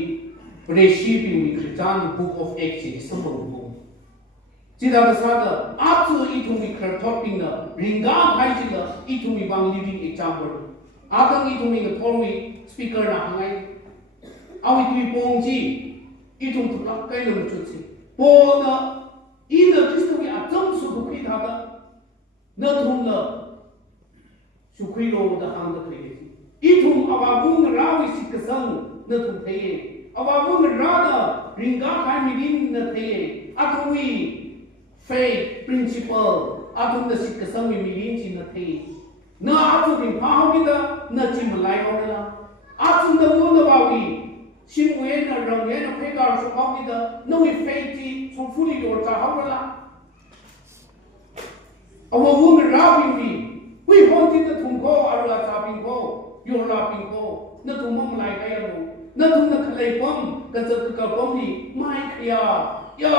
recipe we Christian book of Acts ji samang bo Jida besada atu itu mi kertoping na ringga hai jida itu mi bang living example adang itu mi ngthorwi speaker na hangai awi tui pong ji itu tu tak kai na chu chi po na ina Christo mi atam su ku khi tha da na thum na su khi ro da hang da kai itu awabung rawi sikasang na thum thei awabung rada ringga hai mi din na thei atui faith principle atum da sik kasang mi milin chin na the na atu bin pa ho da na chim lai ho da atum da mo da ba wi sim we na rang ye na pe ga so ho da no we faith ti so fully do ta ho da awa wo mi ra wi we ho ti da thum ko aru ta pin ko yo la pin ko na thum mo lai ka ya no na thum na khlai pom ka cha ka pom ni mai khya ya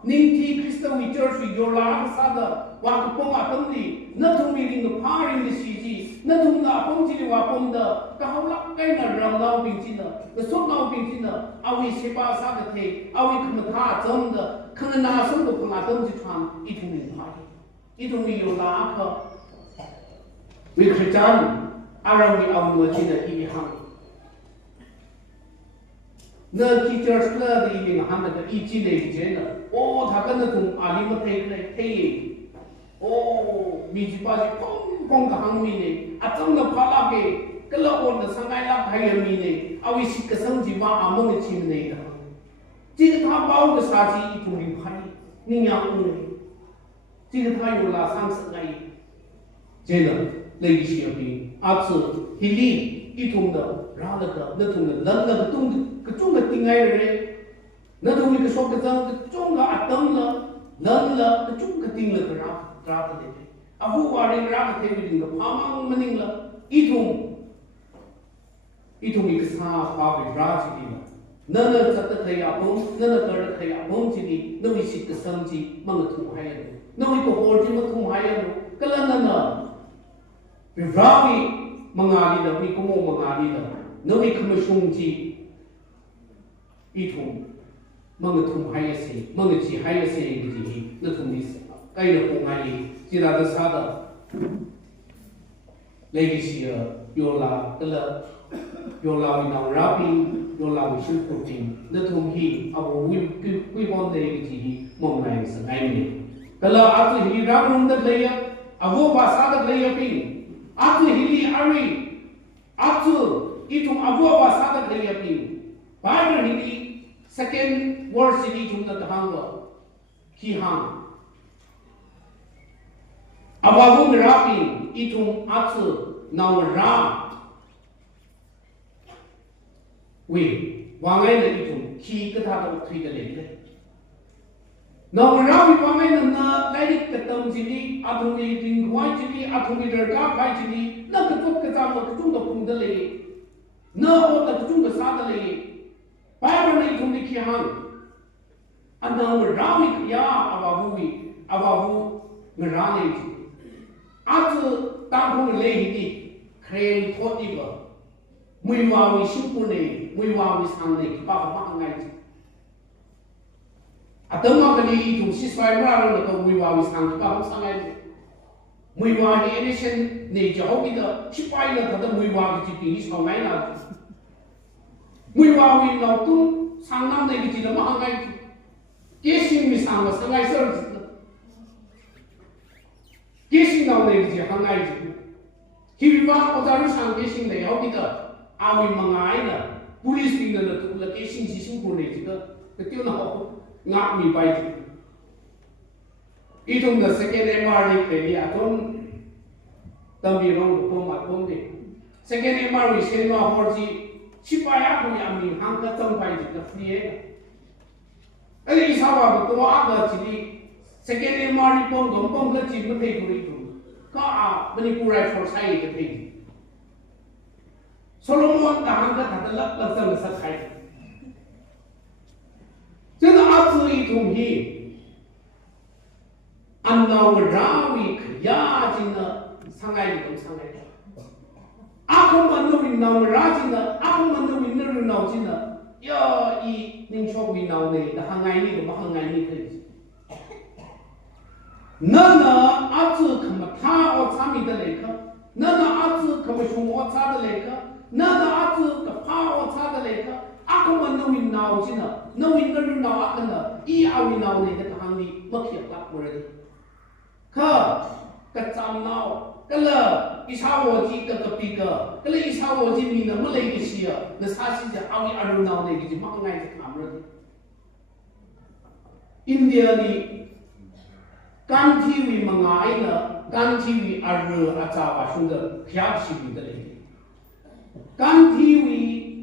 Ningti Christa we church we your la sada wa ko pom atam ni na thum mi ring pa ring ni si ji na thum na pom ji wa pom da ka hau la kai na ram lau bing ji na the so lau bing ji na awi se pa sa da the awi khna tha chom da khna na som do khna dom ji thang I thum ni pa I thum mi your la kha we Christian aram mi aw mo ji da I hang na ki church la di ni han da I ji le ji na o tha kan na tum ali ma thei le thei o mi ji pa ji pong pong ka hang mi ne a chang na pha la ke ka la on na sangai la khai mi ne awi sik ka sang ji ma among ne chim ne da ji ka tha pau ka sa ji I tum ri phai ni nya u ne ji ka tha yo la sang sa ngai je na le gi shi bi a chu hi li I tum da ra la ka na tum na lan la tum ka chung ka tingai re na thum ka so ka jang ka chung ga atam la lan la ka chung ka ting la ka ra ta de a hu wa ring ra ka the wi ding ka phamang maning la I thum I ka sa pa bi ra ji di na na cha ta thai a pom na na ka ra thai a pom ji di na wi sit ka sam ji mang thum hai ya na wi ko hor ji ma thum hai ya ka la na bi ra wi mangali da wi ko mo mangali da na wi ka ma shung ji I thum mang thum hai se mang chi hai se ji na thum ni kai na ko ngai ji da da sa da le gi si yo la kala yo la wi na ra pi yo la wi shu ko tin na thum hi awo wi wi bon de ji mong nai sa ngai ni kala a tu hi ra rung da le ya awo ba sa da le ya pi a tu hi li ari a tu I thum awo ba sa da le ya pi Bible hi li second verse in each of the hanga ki hang abavung rapi itum atsu nào ra vì vang ấy là ít thùng khi cái thằng đó thuê cái lấy đấy nào ra vì vang ấy là cái đi cái tâm gì đi à thùng đi tình quay gì đi à thùng đi đời cá quay gì đi nó cái chút cái thằng đó cái chúng đó cùng cái lấy nó ở cái chúng đó sát cái lấy phải rồi này thùng đi kia hàng anh nào ra vì cái Awovawui người ra này à chứ tam không lấy gì khen thoát đi vào mùi vào vì sinh phụ này mùi vào vì sang này cái bao mắc ngay à tớ mà cái gì chúng si xoay ra rồi là cái mùi vào vì sang cái bao sang ngay mùi vào thì election này cho họ bây giờ si xoay là thật mùi vào thì chỉ bị sau ngay là mùi vào vì nào cũng sang năm này cái gì đó mắc ngay cái sinh vì sang là sang ngay sớm cái sinh nào này cái gì hàng ngay khi mà ở đây sang cái sinh này họ bây giờ ai mà ngay là police đi là tụ là cái sinh của này chứ cái tiêu nào ngã mi bay chứ ít hôm là second MR này cái gì à thôn tâm bị rong được không mà không đi second MR này xem mà họ chỉ chỉ bay áp của nhà mình hàng cái tâm bay chứ cái gì ấy cái sao mà tôi áp là chỉ đi second MR này bông cái chỉ mới thấy của nó có à bên này Kurai for sai cái gì Solomon đang cái thằng đó là sao là sai cho nên áp dụng ý thùng hi anh nào ra vì khía chính là sang ngày cũng sang ngày áp không ăn đâu nào ra chính là áp không ăn đâu nào chính là giờ ý NINGSHOK vì nào này là hàng ngày này cũng hàng ngày này thôi nên là áp dụng không tha ở tham ý đấy cơ nên là áp dụng không dùng ở tham đấy cơ nên là áp dụng cái phá ở tham đấy cơ áp không ăn đâu nào chính là nào áp là ý ao nào này cái hàng này mất hiệu quả rồi cơ cái chăm nào cái là ý sao ở chỉ cái pi cái là ý sao ở chỉ mình là mất lấy cái gì à nó sao chỉ là ao nào này cái gì mắc ngay cái làm rồi India này can thi vì mà ngài là can thi vì ở cha và xuống được khía sĩ vì đấy can thi vì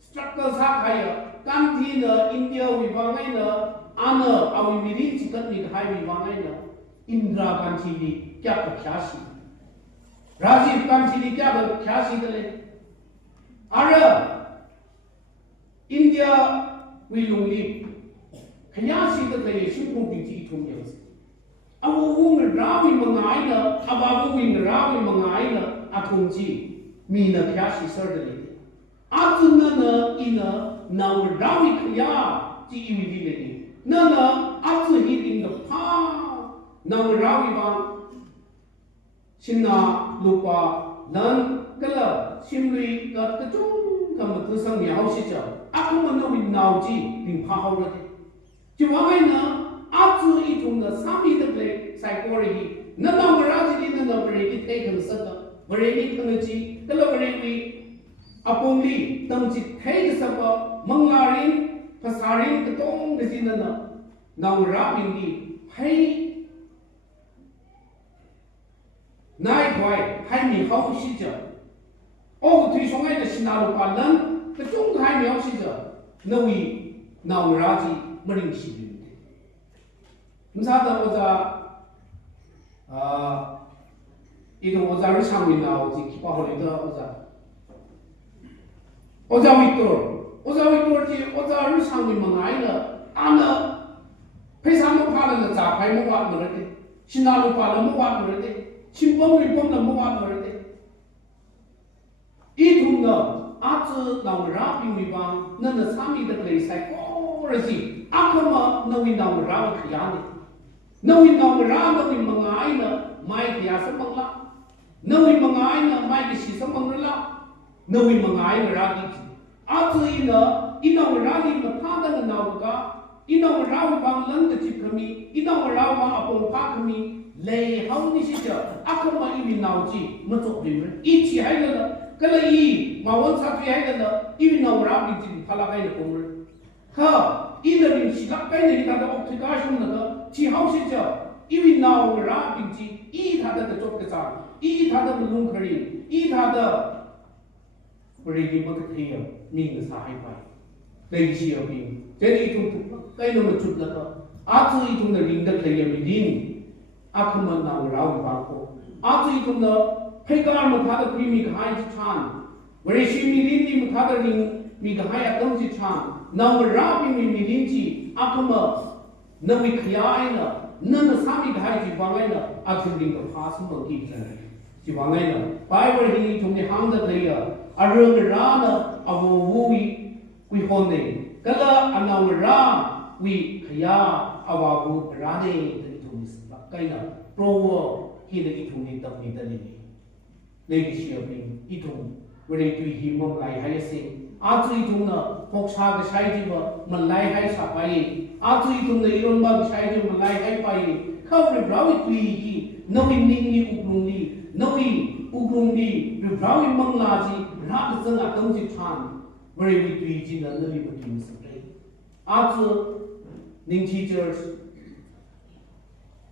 structure sao hay can thi là India vì vang ấy là anh ở vì mình chỉ cần nhìn hai vì vang ấy là Indra can thi vì क्या कर khía sĩ Rajiv can thi vì क्या कर khía sĩ đấy ở India vì lùng đi khía sĩ đấy xuống cùng vị trí trung gian Awovawui ra vì mà ngài là Awovawui ra vì mà ngài là athung chi mi na khía sĩ sơ đấy Atun na ina nào ra vì khía chi yêu đi này na atun hi in the pa nào ra vì vang xin na lupa nan cái là xin lui cái chung cái mà tôi sang nhà hậu sĩ cho không mà nó vì nào chi tìm phá hậu rồi chứ mà cái na atu itu na sami the play psychology na ra ji na beredi take kan sa beredi kan ji kalau beredi apongli tang ji take sa ba manglarin pasarin ke tong de ji na ra bin di hai nai khoi hai mi hau shi ja o thui song ai de sinalu pa lan ke chung hai mi hau shi ja na wi na ra ji maring shi Masa dah itu oza risang ni na ozi kipa holi dah oza Victor je oza risang ni mengai la ana pesa mo pala la za pai mo wat merete sinalu pala mo wat merete simpom la mo wat merete itu na atu na rapi mi bang na sami de play psychology akama na wi na ra khiyani Nawi ra nawi mangai na mai kya sa mangla nawi mangai na mai ki si sa mangla nawi mangai na ra ki atu ina ra ni na pha da na ka ina ra wa bang lang de chi khami ina ra wa apong pha khami le hau ni si cha akama I mi nau chi ma chok de I chi hai la kala I ma won sa tri hai la I mi nau ra bi chi phala kai na pong ha ina bin si lak kai ni ta da ok ka shum na chỉ hậu sinh chờ,因为nào ra bình chỉ, ý thà được chốt cái sao, i tha da lung khari i tha da bari di mak thaya ming sa hai pai dai shi ya ping jadi itu kai no chut la ka a chu itu na ring da thaya mi din a khama na ra ba ko a chu itu na phai ka ma tha da pri mi ga hai ji chan bari shi mi din ni ma tha da ring mi ga hai a kam ji chan na ra pi mi din ji a khama na wi khya ai na na sa mi ga hai ji ba ngai na a chu ring ka phas mo ki chan ji ba ngai na bai wer hi thum ni hang da thaya arung rana Awovawui Kuihonna kala anang ra wi khaya awabu rane tani thumis kaina prowo hi de thumi tapni tani nei shi apin ithum wari tui hi mom lai hai se a chui thum na poksa ga sai ji ba man lai hai sa pai a chui thum na iron ba ga sai ji man lai hai pai khawri brawi tui hi nawi ning ni uklung ni nawi uklung ni brawi mangla ji ra ga zang a tam ji chan wari wi tui ji na na li ba kim sa pai a chu ning teachers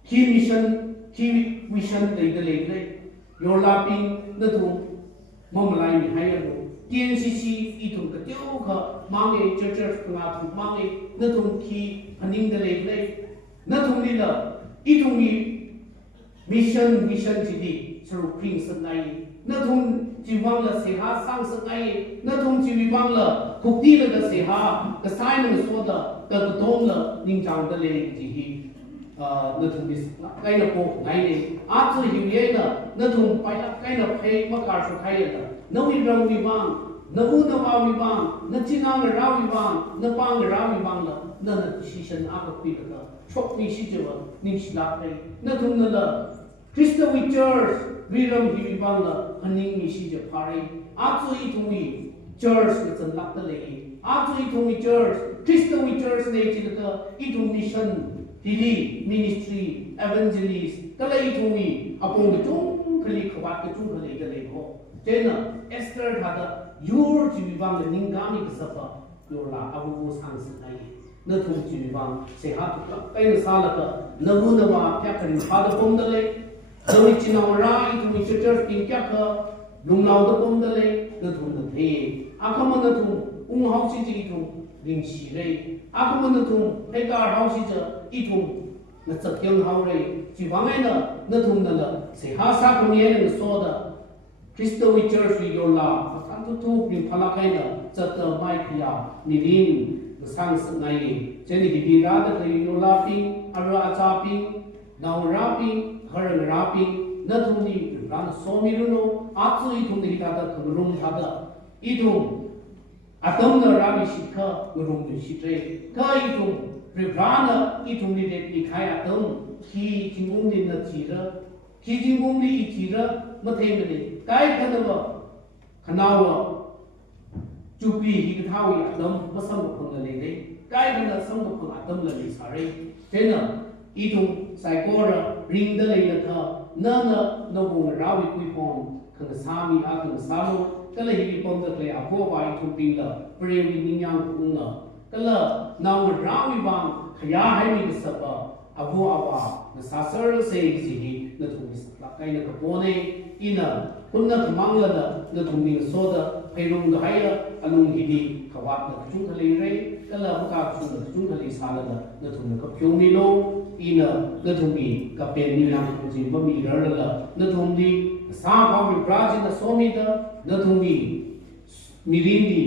key mission dei de le your laping na thu mom lai mi hai ya TNCC itum ka teu kha mange church nga thu mange na thum ki aning de le na thum ni la itum ni mission ji di sru pring sanai na thum ji wang la se ha sang sangai na thum ji wi wang la khukti la se ha ka sai na so da ka dom la ning chang de le ji hi na thum bis kai na ko ngai ne a chu hi ye na thum pai la kai na phei ma kar su khai ya na wi rang wi wang na u na wa wi wang na chinang ra wi wang na pang ra wi wang la na decision a ka pi ka chok ni si je wa ning si la kai na thum na la Christa wi church wi ram hi wi wang la aning mi si je phare a chu i thu wi church ke chan lak ta le a chu i thu wi church Christa wi church ne chi ka i thu mission dili ministry evangelist kala i thu wi apong ke chung khali khawat ke chung khali ke le ho chena Esther thada your ji wi wang le ningami ke sapa your la abu sang sai na thu ji wi wang se ha tu kai na sala ka na bu na wa kya kan ha da pom da le Doi chinaw ra itu mi church pin kya ka lung lao da pom da le na thu na the akama na thu hau si ji thu ring si re akama na thu ai ka hau si ja I thu na chak kyang hau re ji wang ai na thu na la se ha sa ko ni na so da Christa wi church wi yo la san tu thu pin phala kai na chat ta mai khya ni rin na sang ngai chen ni bi ra da kai yo la pin ara cha pin naw ra pin harang ra pin na thu ni ran so mi ru no a chu I thu ni ta da khum tha da I thu atam na ra mi shikha ngrum ni shitre ka I thu ri rana I thu ni de ni khai atam ki jingum ni na chi ra ki jingum ni I chi ra ma the me ni kai khana ba khanawa chupi hi ka thawi atam ma sam ko khon le le kai khana sam ko khon atam la li sare tena I thu sai ko ra ring da le la tha na no bu ra wi kui pon khana sami a khana samu kala hi pom da le a bo wa I thu pin la pre wi ni nyang ku na kala na ra wi bang khaya hai mi ka sapa abu awa na sa sar se ji hi na thu ni sa kai na ka pone ina kunna kamang la da na thu ni so da pai rung da hai la alung hi di khawat na chung khali re kala ka chung na chung khali sa la da na thu na ka phyu mi lo ina na thu ni ka pen ni na ku ji ma mi ra la na thu ni sa ba mi praji na so mi da na thu ni mi rin di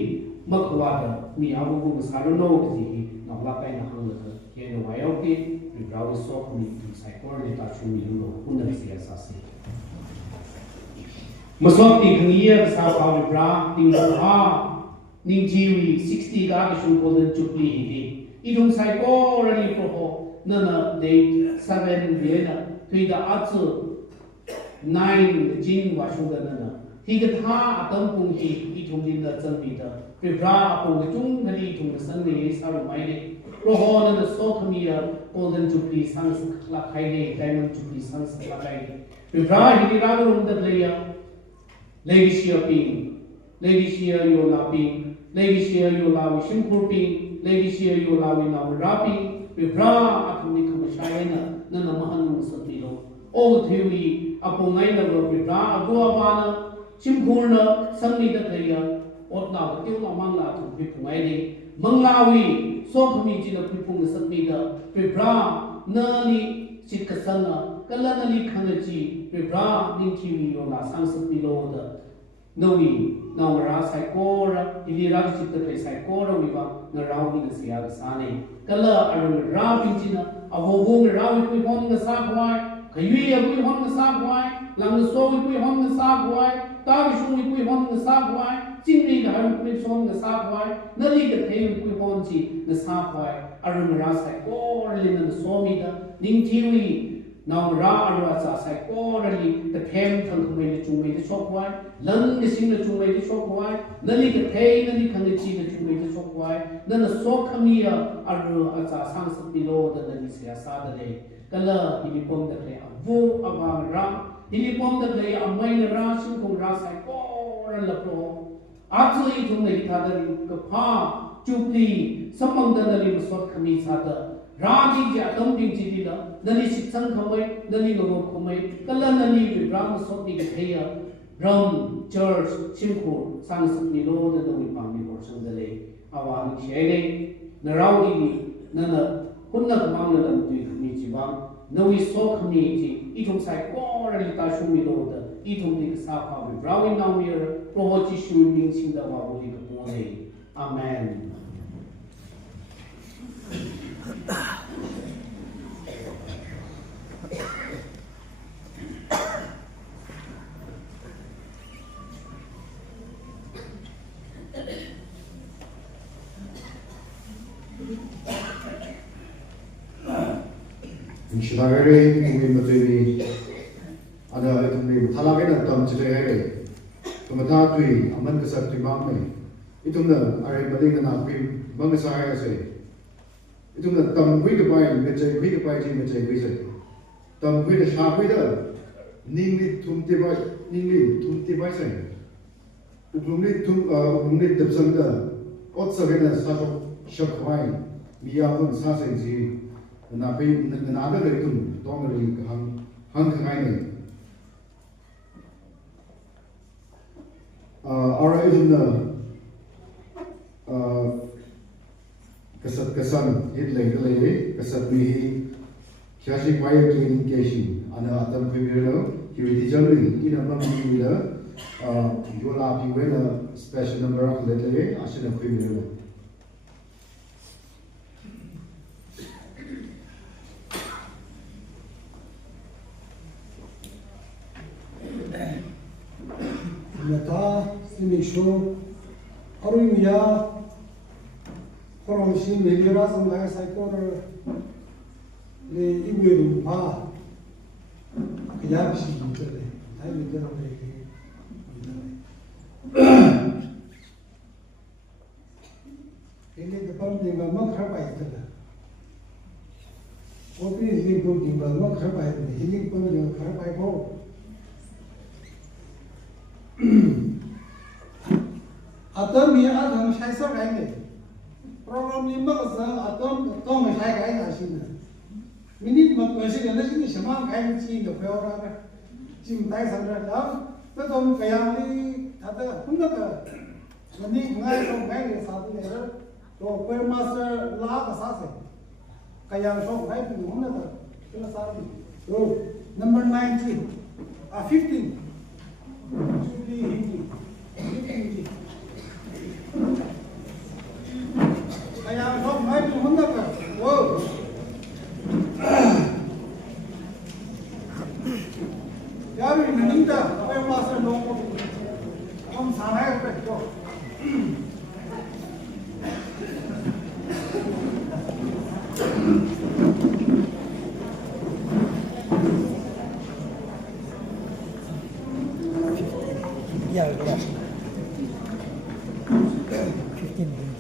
ma khwa da mi abu bu sa ro no ji hi na la kai na hang la ke no wa yo ki ri braw so ku ni sai ko ni ta chu mi lo kun na si sa si masok ti khniya sa ba mi bra ting ha ning jiwi 60 ga ki shun ko den chukli hi I dum sai ko ra ni ko ho na date 7 viena tui da atsu 9 jin wa shu da na hi ga tha atam pung hi I thum din da chang bi da pri bra apong ga chung gali thum san ne sa ro mai le ro ho na so khmiya golden jubilee sang la khai le diamond jubilee sang la khai le pri bra hi ra ro da le ya lady shia yo la ping lady shia yo la wi shim kur ping lady shia yo la wi na ra ping pri bra athum ni kham shai na na mahan sa ti lo o thewi apungai na bra adua bana simkhurna sangni da thaya otna tiu ma mangla thu pi pungai ni manglawi so khami ji na pi pung sakni da bra na li sitkasana kalana li khanaji bra ningkhiwi yo na sangsakni lo da Nawi, Ngara Saikora, Ilira Chitapay Saikora, Viva, Narawi, the Siaga Sane, Kala, Aram Ravinchina, Awovawui, Ravi, Kuihonna, the Sagwai, Kayuya, Kuihonna, the Sagwai, Langaso, Kuihonna, the Sagwai, Tavishu, Kuihonna, the Sagwai, Chingri, the Haru, Kuihonna, the Sagwai, Nali, the Pay, Kuihonchi, the Sagwai, Aram Saikora, Lina, the Somida, Ningtiwi. Now Ra Arasa Saikora, the Pem Tankumay to make the shop wide, Lung the singer to make the shop wide, Nali the Pay, Nali Kanachi to make the shop wide, then the Sokamia Aru Asa Sans below the Nalisia Saturday, Kala, Hilipom the Play, Vo Ava Ra, Hilipom the Play, a minor Rasim from Rasa Saikora Lapro, Absolutely to make other Kapa, Jupli, some of the Nali Sokami Sata. Radi Jatam Pinchila, Nali Sitsan Kamai, Nali Novo Kamai, Kala Nali, Ram Sotni Kaya, Ram, Church, Simkur, Sans Milo, the Novi Pami portion the lake, Awan Shade, Narawi, Nana, Punna Manga, Michivan, Novi So community, Itum Saikor, and Tashumilo, Itum Nik Sapa, Browing down here, Prohotishu, Minching the Wawuli Kapone. Amen. Shidagare, Mumi Matini, Ada Itumi, Talagana, Tom Chidagare, Tomatati, Amankasati Mami, Itumna, Ari Maligana, Mangasaya say. Itumna, Tom Wigabai, Mitchell Wigabai, Mitchell Wizard. Tom Wig Sharp Wither, Ningli Tum Device, Umli Dipsanga, Otsavina, Sato Shakwai, Miyahun Sasenzi. Nabi nada itu domeri hang kenai. Orang itu kesan hit lagi kesan ni kiasi kaya kiasi. Ana atam pemiro kiri dijali ina mampu bila jola piwela special number of lagi asyik nak pemiro. Nata NINGSHOK Arumia Korongshi Melira Samaya Saikor Le Iwiru Pa Kayabshi Mutale I will get away. Ele the pumping of Makrabai. What is he doing about Makrabai? He didn't put in Karabai Hole. Atom here, Atom Shaisa Rang. Probably Mother Atom Shai Ashina. We need my question, and Shaman kind of seeing the Fiora, Jim Tyson, but on Kayali, Tata Hundaka. The name Night of Bang Southern Error, to Queer Master La Assassin. Kayan Shop, right in one of the number 19, 15. Should be Hindi. I am not my Hundaka. Whoa. Yaru in Ninda, I was a no. Come, Sanai, go. Yeah, 15 minutes.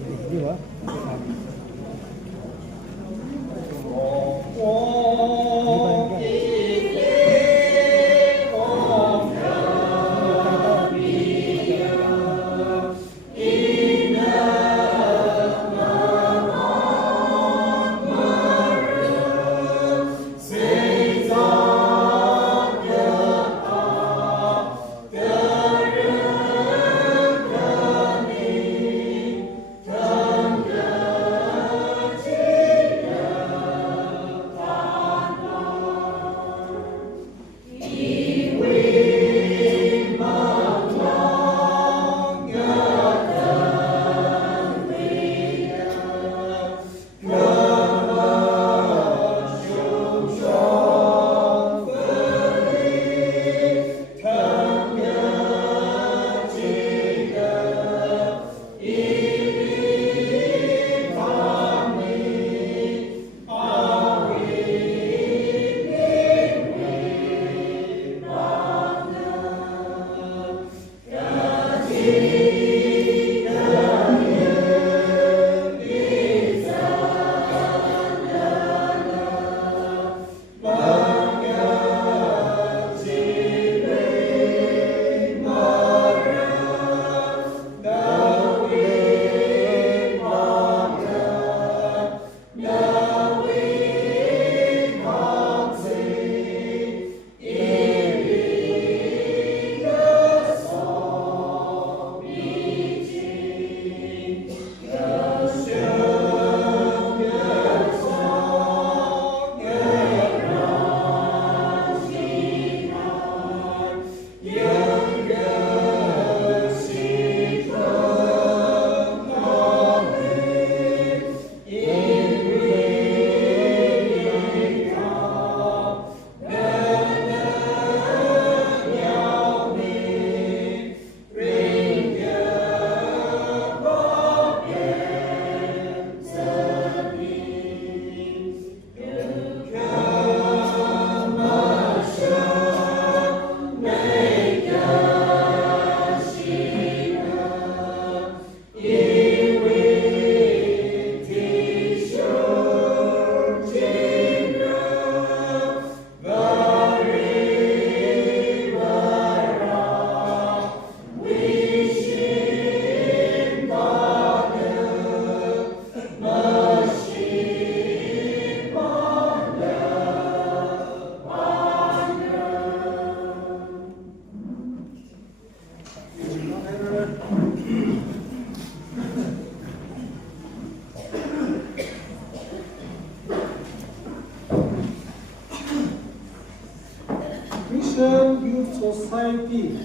Christian Youth Society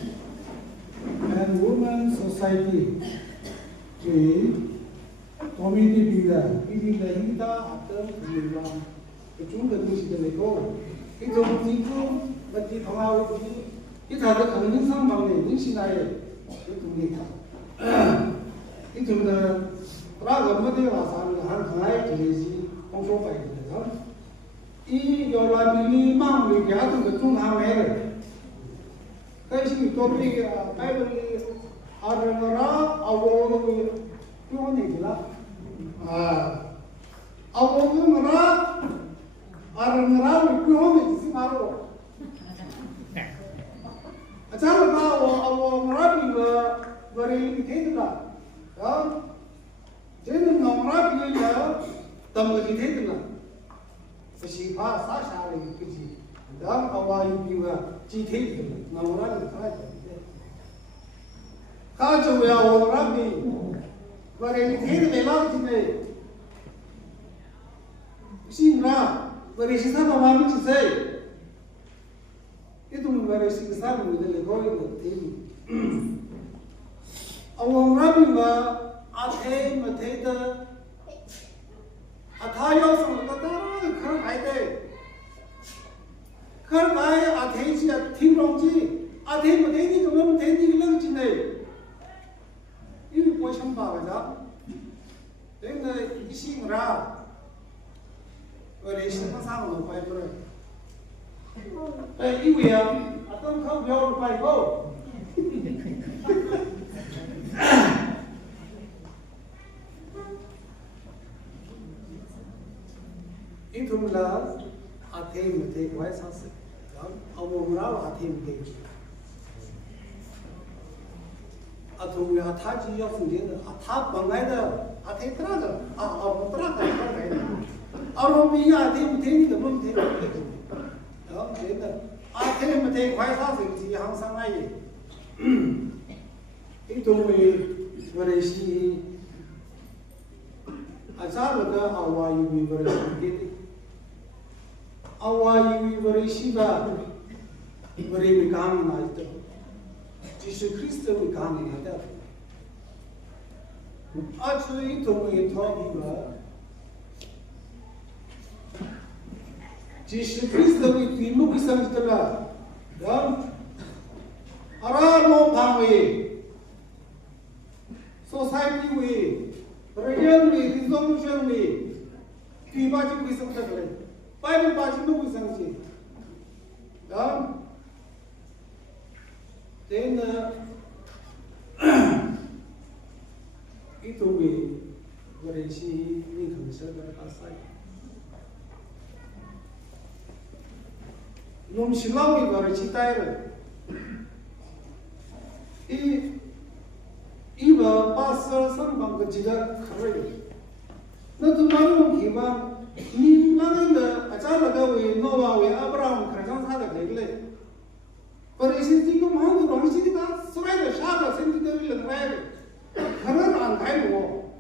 and Women Society की community bida ita atau bida kecung dan musik leko itu tipu bagi pengawu ini kita ada kandung sama bang ni sinai itu kita itu dah raga mati rasa ni har kaya jadi kongso pai itu kan ini yola bini mang ni kita tu kecung hamil kasi topik apa beli Ngara Awovawui Kuihonna gila Awovawui Ngara Kuihonna sih malu acara Awovawui Ngara juga beri itu lah jadi Ngara juga tamu itu lah siapa sah lagi kerja dan Awovawui juga itu Ngara itu Kalau ya orang ni, beri hidup lelah sini. Sihna beri sisa mama mesti say. Itu beri sisa mesti lekoi nanti. Orang ni athai mathai dah, athayau sama kata kerana ada. Kerana athai sih tinggal sih, athai mathai ni kemudian mathai ni kelang sini. ini question ba ga then isi Ngara ore shi ta sa lo pai pro iwi ya atom khau byo pai ko itumla athe mate kwai sa se Awovawui athe mate atum ya thaji ya funde atha bangai da athe tra da tra ka kai aro mi ya athe mte ni da mum the ya de da athe mte khwai sa se ji hang sang ai itu we shi azal da Awovawui Awovawui shi ba bari kam na ito Christa we can't get that. Actually, to me, talking about Christa we look at something like that. Arano Pangway Society way, real way, resolution way, Pibaji with something like Bible Baji with something. Then 이동이 거래시 닝성서가 가사이 놈 신랑이 거래시 따이를 이거 빠서 선방 그 지가 커요 너도 말은 기반 니 나는 아자라가 왜 노와 왜 아브라함 그런 사다 되길래 거래시 지금 한도 방식이다 소라이를 샤가 생기되길래 그래 그런 안 가이고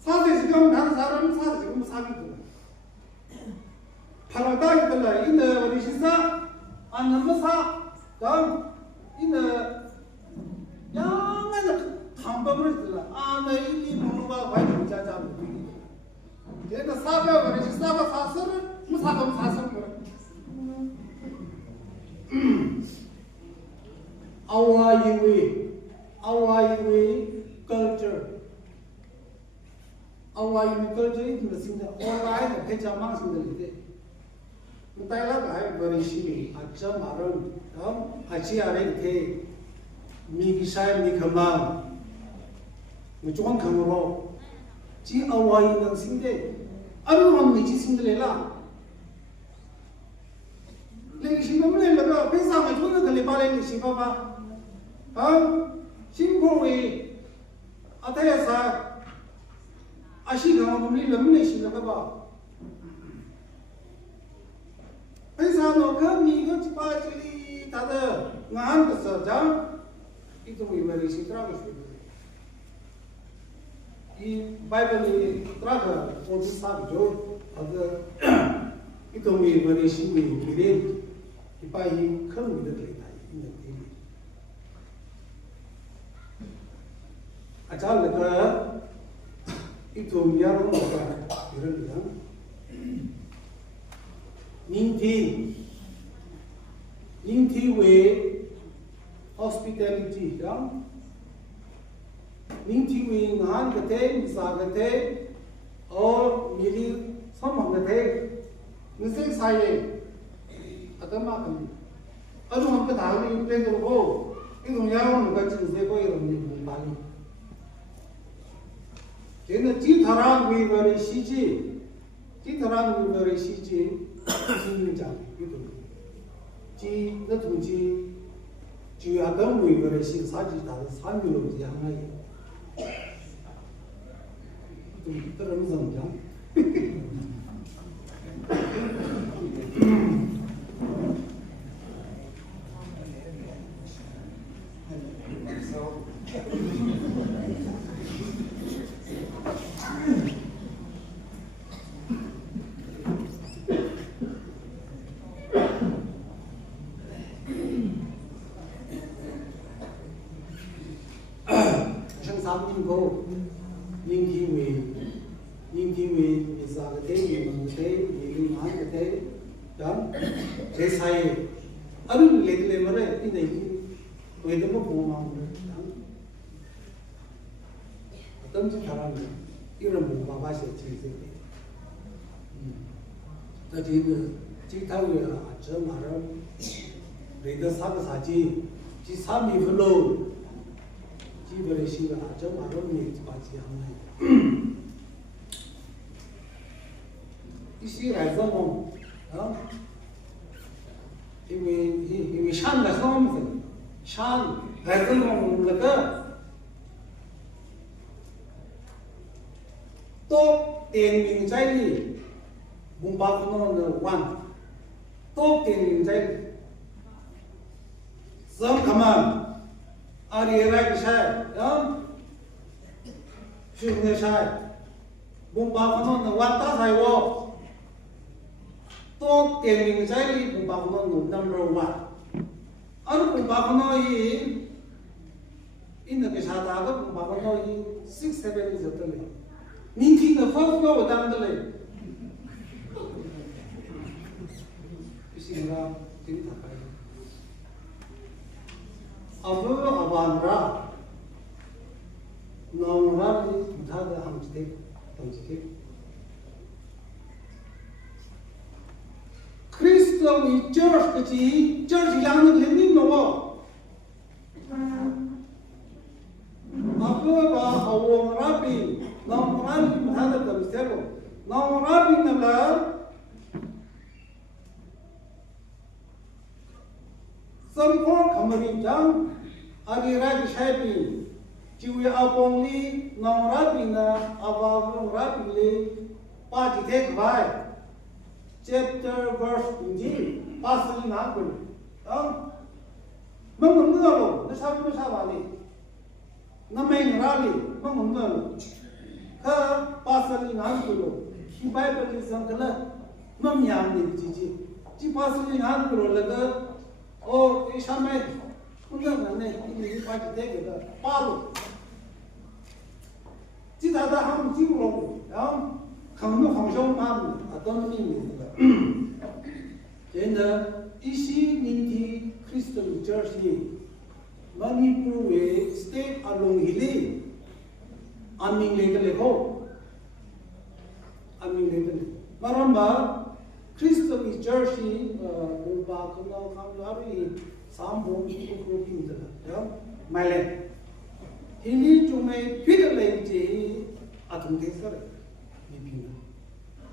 사대 지금 다른 사람 사대 지금 사기들 파라다이들라 이네 우리 신사 안 넘어사 다음 이네 양아나 탐법을 들라 아네 이 문우가 과연 자자면 얘가 사가 우리 신사가 사서를 무사금 사서 그래 Awovawui culture. Awovawui culture itu mestinya orang yang mang sendiri. Entahlah kaya berisi aja marun, aci areng ke, migisai mikemang, muncul kamero, ci Awovawui yang sendiri, aduh orang miji sendiri lah. Lagi siapa mana lega, pensar macam mana kalau balik ni siapa ba? 심포의 아타야사 아시가 우리 넘내시는 거 봐. 회사노 그미가 빠지리 다들 나한테서 장 이동이 말이시 들어가고 싶어. 이 바이블이 들어가 어디 사죠? 아그 이동이 말이시 미래 이빠이 큰 믿을 아잘가 itu miaro maka iran bilang ningti we hospitality yang ningti we ngan kate misa kate और मेरी समझ थे निश्चय साये अतमा कमी अनु हम के धाल में प्ले तो वो 이 동양은 같이 세고 이런 많이 얘는 지타랑 위버의 시지 지타랑 위버의 시지 신장 이도 지의 동지 주야던 위버의 시 사지 다 산유로 양하게 좀 들으면서 그냥 상상님고 닝기위 이사가테 이망가테 이리만가테 단 제사에 아는 레들레머레 이네기 왜도뭐 보망을 어떤 지 사람이 이런 뭐 봐봐서 지세게 다지는 지타위야 저 말은 레더 사가사지 지 삼이 흘러 지벌의 시가 아주 마름이 맞지 않나요? 이 시에서 뭐, 이미 샨가 섬세, 샨, 그래서 뭐가 또 대민자리 문바구는 완, 또 대민자리 성 가만. 아리에라이 샤이, 슈네 샤이, 봉바구는 왔다 사이워, 또 때리는 자리 봉바구는 넘버 1. 아니 봉바구는 있는 게 사다가 봉바구는 6, 7이 있었더니, 민키는 퍼프가 오다는데, 이 시간가 지금 다 가요. Awovawui Ngara ni thada hamste tamsike Christa we church kati church yang ni lendi no Rabi, now Rabi Mahada the Stelo, now Rabi Nala, some more coming down, Ali Rabi Shabi, Jiwi Abonli, now Rabina, Avavun Rabili, Party take by. Chapter verse indeed, passing happen. Mamma, the Sabu Savali. Namain Rally, Mamma, her passing Angulo. He Bible is Uncle Mamma Gigi. She passing Angulo, Lager, or Ishame, who fight to take it. Palo. Tita Ham Tiro, come no function, I don't mean it. In the Ishi Ninti Christian Church, Manipur state along Hilly. I mean, later ho. I mean, later. Maramba Christian Church, Bakano, Kamari, Sambo, Ukhrul, my land. Hilly to make Peter Lake at Mkesar.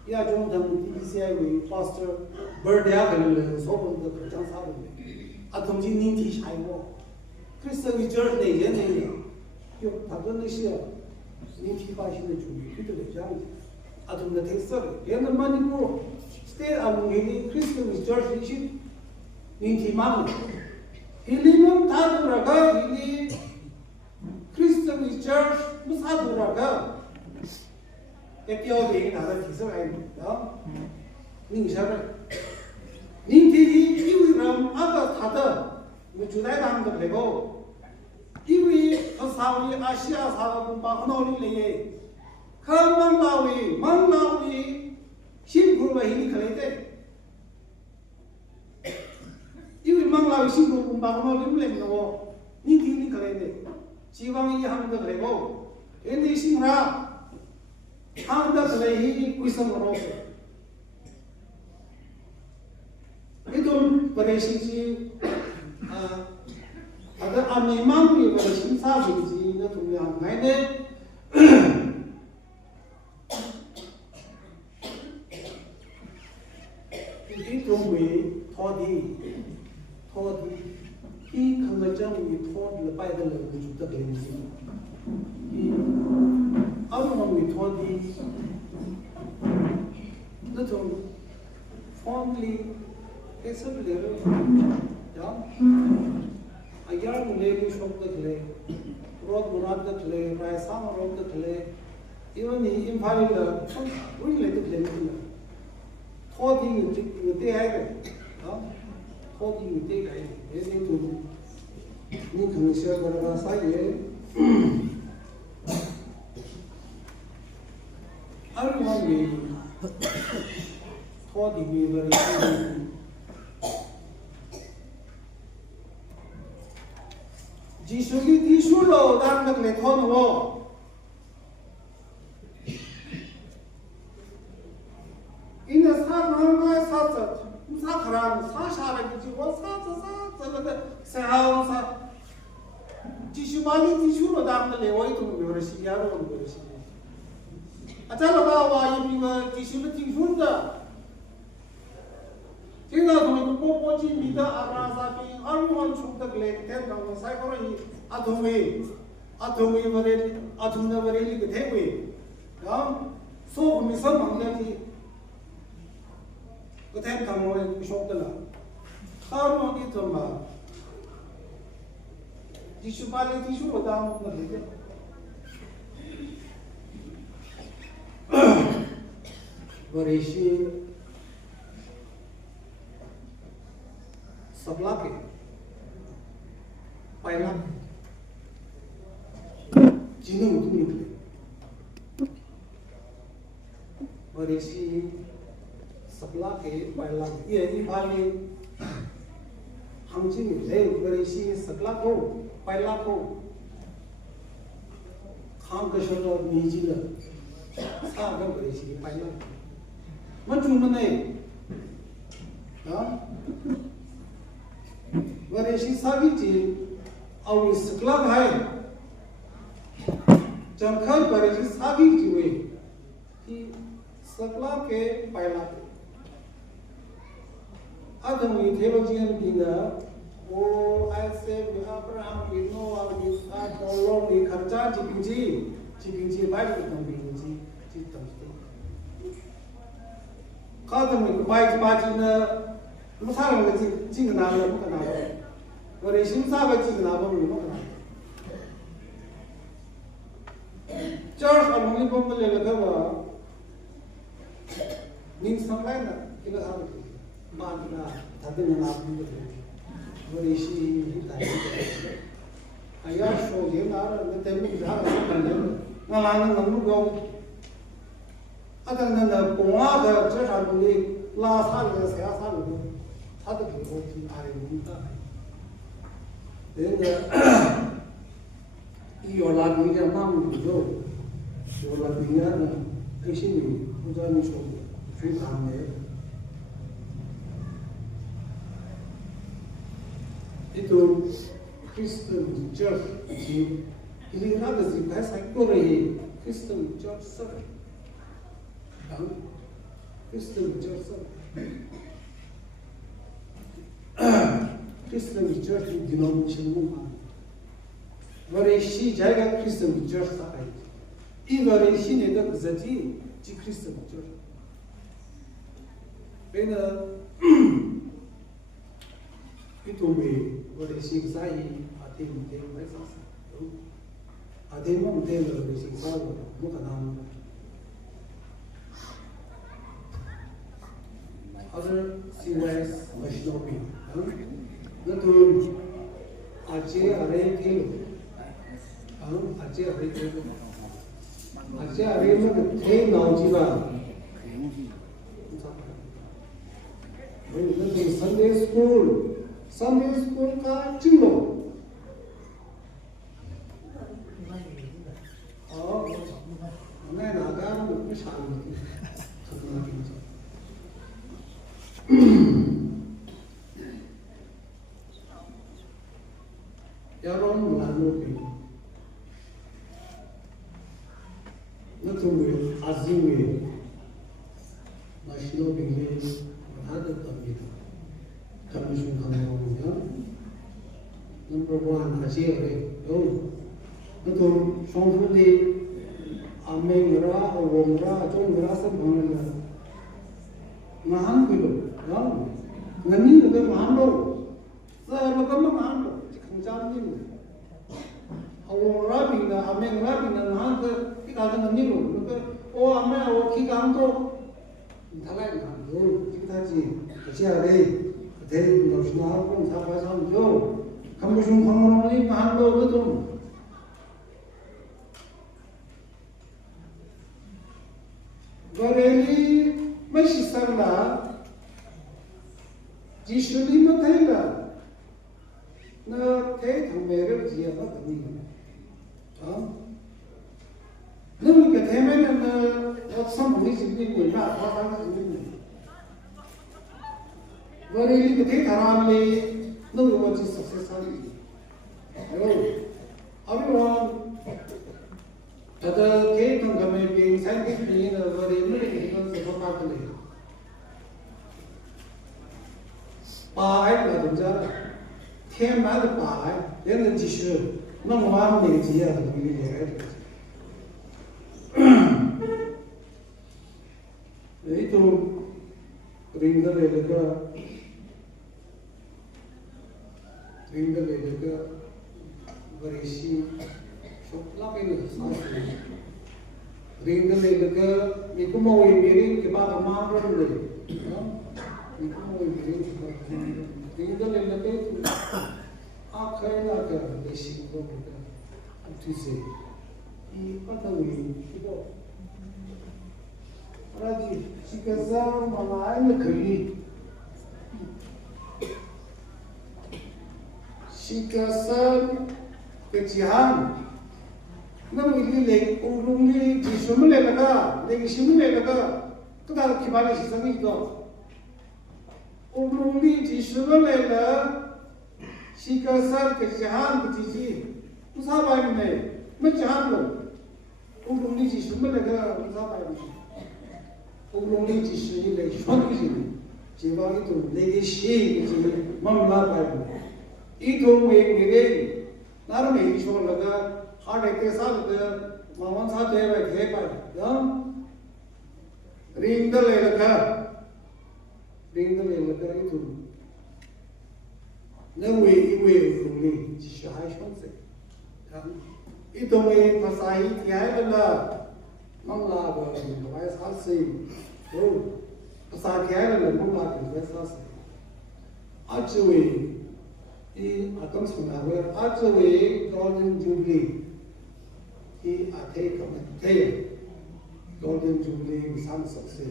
Yeah, John PCI with Pastor Bird so on the Christian side. Atomji Ninti Shaiwo. Christian Church Day, you Pagan this year. Ninti Passion to be Peter Young. Atom the Texas. And the Manipur stay among Christian Church issue. Ninti Mama. Hilimum Taduraga, Hili Christian Church, Musaduraga. If you're being another piece of NINGSHOK. NINGSHOK, you will other which you let on the level. If we Saudi Asia, Salam Bahanoli, come Manglawi, Shimkur Hili collected. You will Manglawi Shimkur Bahanoli, no, NINGSHOK collected. Chivangi Ham the level. In the Shimra. How does he wisdom also? We don't Parisian, other Amimam, Parisian Savage, not to be unguided. He told me, Toddy, he come a jump with Todd the Bible which the game. How long we taught these little fondly, it's a little, a young lady from the clay, wrote Murad the clay, Raisama wrote the clay, even he invited really the clay. Taught him with the egg, taught him with the egg, anything to NINGSHOK, whatever side. Everyone will taught me very good. Jisuki Tishulo, that the Leton war. In the Sakran, Sasha, Sahara, Jishumali Tishulo, that the way to University. I tell about why you were distributing food. Think of the Popo Meter, Arasapi, everyone took the glade, 10,000 cycle, Atomi, Atuna very good heavy. So, Miss Amangati, the 10,000 we shot the land. How long it on Dishubali Tishu down the river. Varishi Sablaki Paila Jinu Utmikli Varishi Sablaki Paila Ye Ivali Hamjini Varishi Sablako Pailako Hankashalo Nijila Saga Varishi Paila Machumane Varishi Saviti, our club high जंखल पर जी सागी जुए कि सकला के पायला आदमी theologian बिना वो ऐसे अब्राहम की नोआ की साथ और की खर्चा चिपिंची बाइबल में बिंजी चितमते कादम में बाइक बाजी न मुसाल में जिंग नाम में मुकना और रेशिम साब जिंग नाम में मुकना चर्च और मुनि बम ले लगा हुआ NINGSHOK ना किला साब मानना ताते में नाम में और इसी हिताई आया शो ये ना नते में जा रहा है ना लाने नमु गो अगर ना पोंगा का चर्चा बुली ला साल का से साल को था तो को थी आरे मुंता देंगे ये और लाग में नाम जो लाग में ना ऐसे में पूजा में शो फिर काम है itu Christian Church ji ini ada sih bahasa Korea Christian Church sah Christian Church sah Christian Church denomination mana variasi jaga Christian Church sah ini variasi ni dah jadi ji Christian Church bena itu me boleh siksa ini hati mungkin macam apa? Hati mungkin boleh siksa, bukan nama. Other CYS machinery, betul. Aceh hari kilo, Aceh hari kilo, Aceh hari mana? Kau nak jiwa. Betul. Sunday school का चिन्ह और मैं नागार में शामिल थी खतना की यारों मुलाज़िमों की न तुम्हें आज़िम में मशीनों के लिए आदत तभी था Commission Commemorative. Number 1, Aceh hari, betul. Songfu di Ngara, Awovawui, semua mahan gitu, ngani juga mahan lo, sebagai mahan lo, kerjaan ini. Awovawui Ngara mahan ke kita ada ngani lo, oh kita anto, entahlah mahan lo, kita Aceh hari. Dari nasional pun sama-sama jo, kamu sungguh ini mahal betul. Bereli masih sama, jisuli matela, na teh thumere jiapa kami, namun ketemen na sama ni sini ni na apa sini. Berili kita karam le, nunggu macam sukses hari. Abi orang ada kita kami pin, saya pin, berili kita sepakat le. Pai lah tujuan,天买的pai, yang只是弄完没几样东西来的。Itu ringan lega. Ringan lega, berisi shopla pun sahih. Ringan lega, itu mau imirin kepada mana dulu? Itu mau imirin kepada ringan lega itu akhirnya ada berisi kepada itu sih. Ini kata ini itu. Raji, jika zaman mana kali Sikasan kejihan, namun ini lek urung ni jisumle laga, lek simule laga, kita kibali sisami itu. Urung ni jisumle laga, sikasan kejihan kejiji, usaha bayi ni, macam lo. Ông đi chỉ xuống bên này cái sao phải ông đi chỉ xuống này xuống cái gì chỉ vào cái tụng lấy cái gì cái gì mong là phải ít thôi mình cái 나름 이슈를 내가 하게 돼서 그 마음 사대에 대해 요 링들레가 이도 너왜 이왜 우리 지시 하셨어 이동의 파사이 티아이라 망라고 와이 살시 요 파사 티아이라 망라고 와이 살시 아주위 이 아까 생각하고 아주의 golden jubilee 이 아테이 커멘테이 golden jubilee 상속세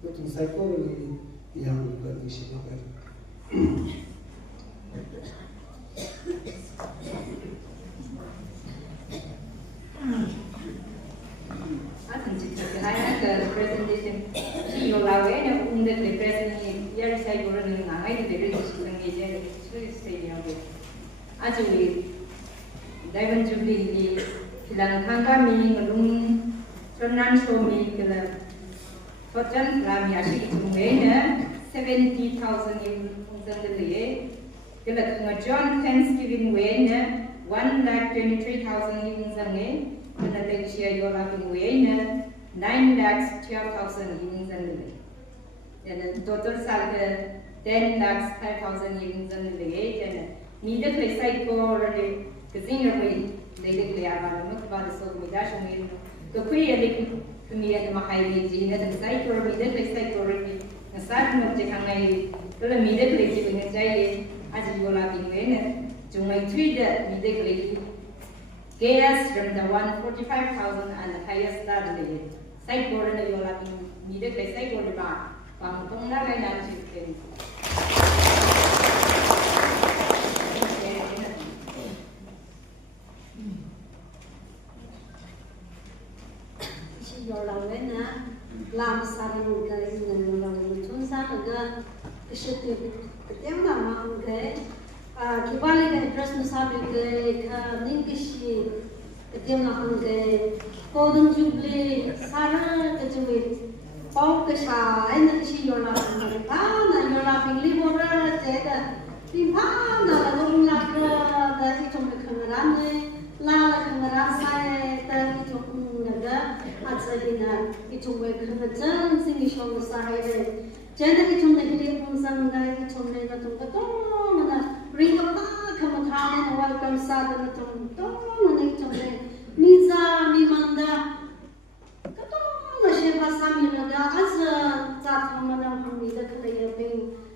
또 동사이코를 이양 그 시도가 cái presentation khi yêu lao ấy nó cũng được để presentation giờ sai của mình là ngay để được sang cái gì đấy suy nghĩ nhau à chú ý Diamond Jubilee thì là thằng ca mình luôn cho nên show mình cái là phát triển làm nhà sĩ chúng mình nữa 70,000 không dân được đấy cái là thằng John Thanksgiving way nữa 123,000 không dân ấy cái là lịch sử yêu lao bình way nữa 9,12,000 even zanile. And total salary 10,05,000 even zanile. And neither place I go really because way they declare about the so we dash me. The queer to me at my high age in the cycle or neither place I go really. The certain of the Hangai, the immediate place in a giant as you will have been winning. To my Twitter, immediately. Gas from the 145,000 and the highest started. Sai cô này là mình được cái sai cô để bà bằng công tác này là chịu tiền. Chỉ có làm cái nè làm sao để một cái người làm một chút sao được cái sự cái tiếng nào mà không thế khi qua lên cái dress sao được cái những cái gì cái tiếng nào không thế golden jubilee sarah cái jubilee bao cái sao anh ấy chỉ yola mình na yola mình libera thế đó tìm phá là không lạc cái trong cái khung ram này là khung ram sai cái trong cái anh sẽ đi na cái trong cái khung chân sinh shong sai đấy trên cái trong cái liệp phong sang cái trong cái trong cái to mà ring up không thang này ngoài cầm sa cái trong to mà này trong cái Miza mimanda kato na sheba sami laga as chat hamana hammi da khalaya bin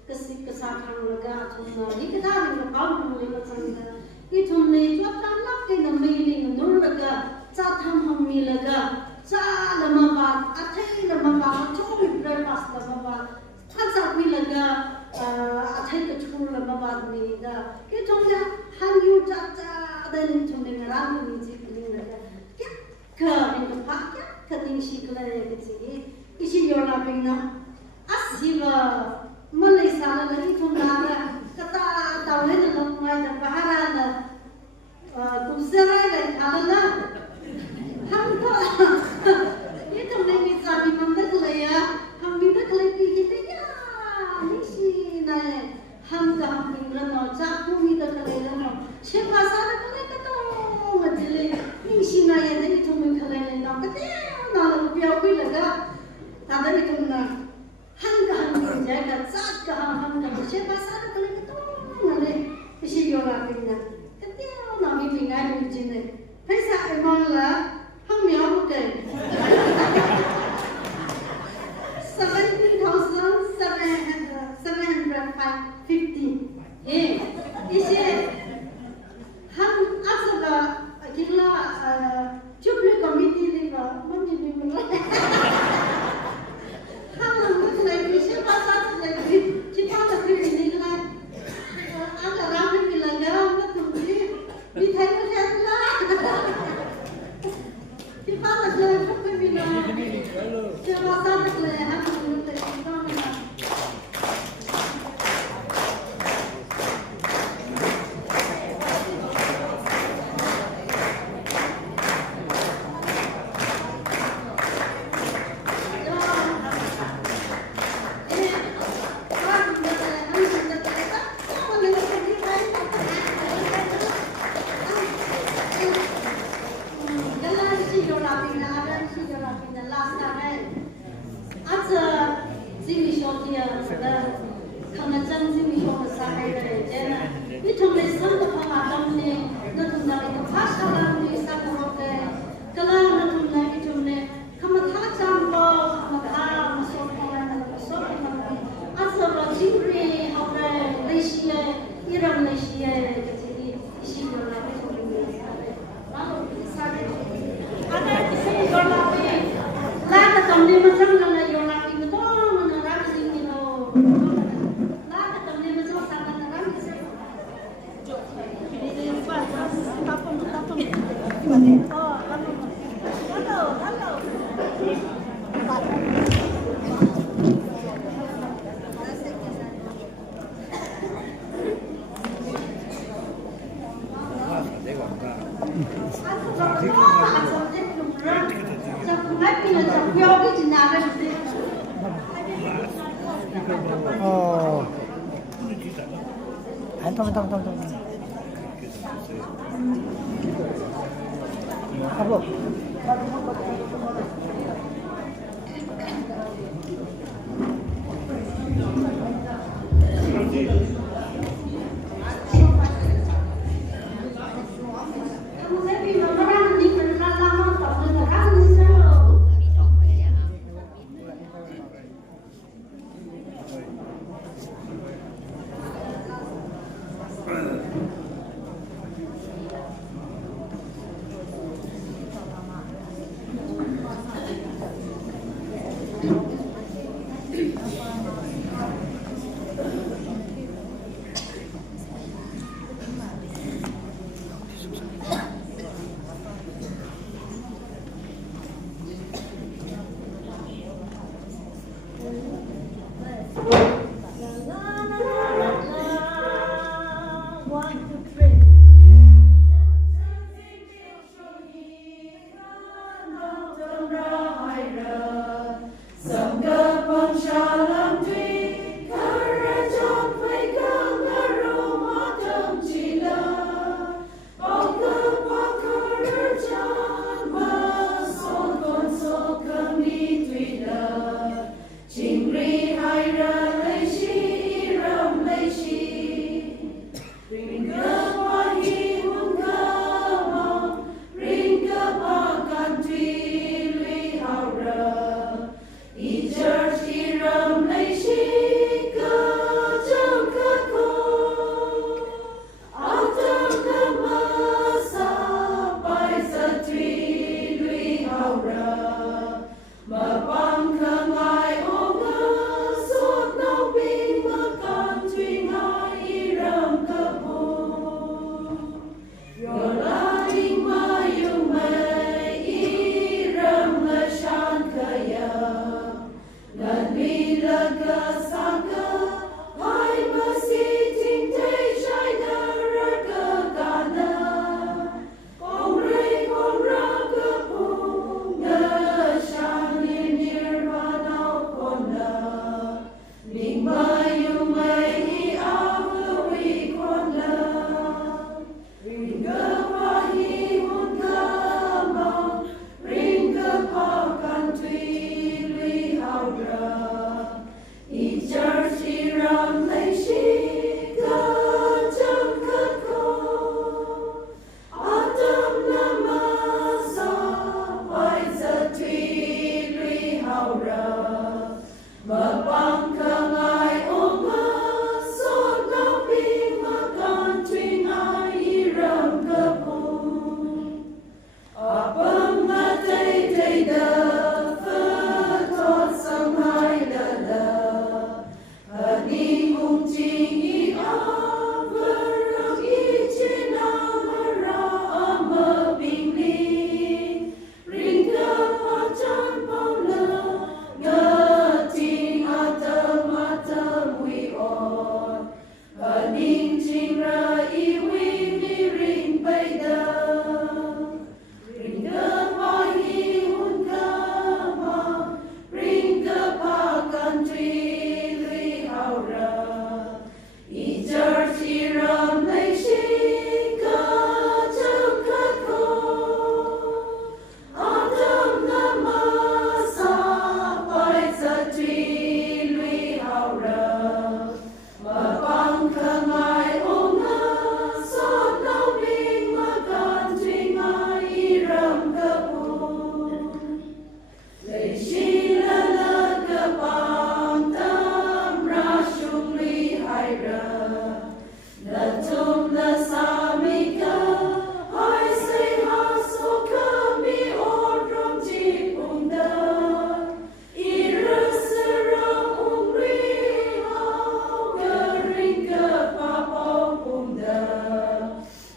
kasi kasa khang laga thona nikada ring paul mu le changa ki thonne chwa tan lak ke na mei nur laga chat hammi laga cha lama ba athai lama ba chobi breakfast lama ba thansa wi laga athai ka chur lama ba ni da ki thonne hanyu cha cha da ni thonne ram ni ji ke in pak ke ting shi kle ke chi isi yo la ping na asiba malaysia la ni thong na ra kata taw le na mai da bahara na ku sera le ala na ham ko ye thong le mi sa mi mam da kle ya ham mi da kle ki ki te ya ni shi na ham ka ham ping ra no cha ku mi da kle la no che pa sa da kle ka to ma jile ni shi na ye ni thong mi kle le na ka te na la piao pi la ga ta da ni thong na ham ka ham mi ja ka cha ka ham ka che pa sa da kle ka to na le isi yo la ping na ka te na mi ping ai mi jin ne phai sa ai mong la ham mi au ke 17,750 isi ham asaba kila jubilee committee liba mami liba ham mutla isi pasat lagi cipta lagi ni lah agak ramai bilang ya betul di Thailand lah cipta lagi apa bilang cipta lagi ham mutla 안 통. 하고.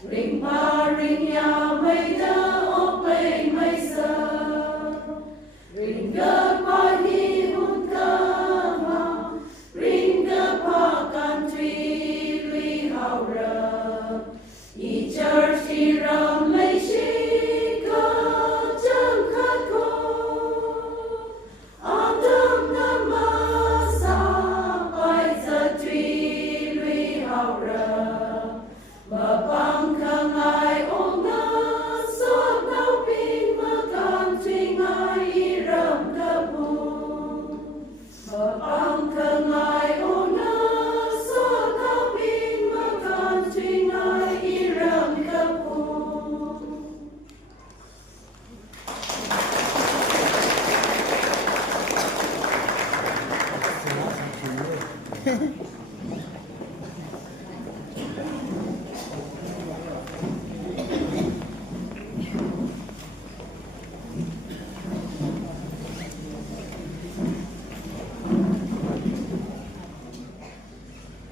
Ring pa ring ya mây đơ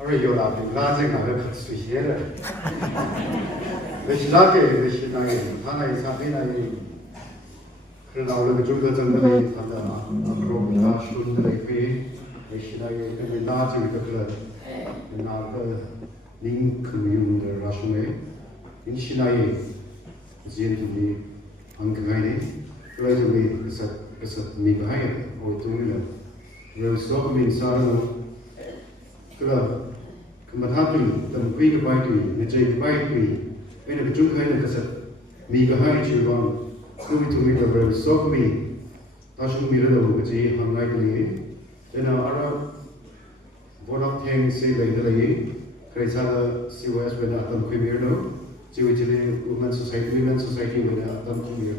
而有了拉这个可水些的，是那个是那个，他那啥那个，可能我那个中国政府他的Ukhrul他说的那个，是那个那个拉这个那个宁可用的拉什么，你是那个，现在你安排呢，所以就你可是没办法，我都没了，我说明啥呢？그럼 그만하더니 또 위가 바이더니 내제 바이더니 왜냐면 중간에 가서 미가 하이 주방 그వి 투미가 버리 속미 다시 미르도 그지 한가이더니 내가 알아 보락 탱시 레이더니 그래서 COS when 어떤 프리미어로 지위지리 women society when 어떤 프리미어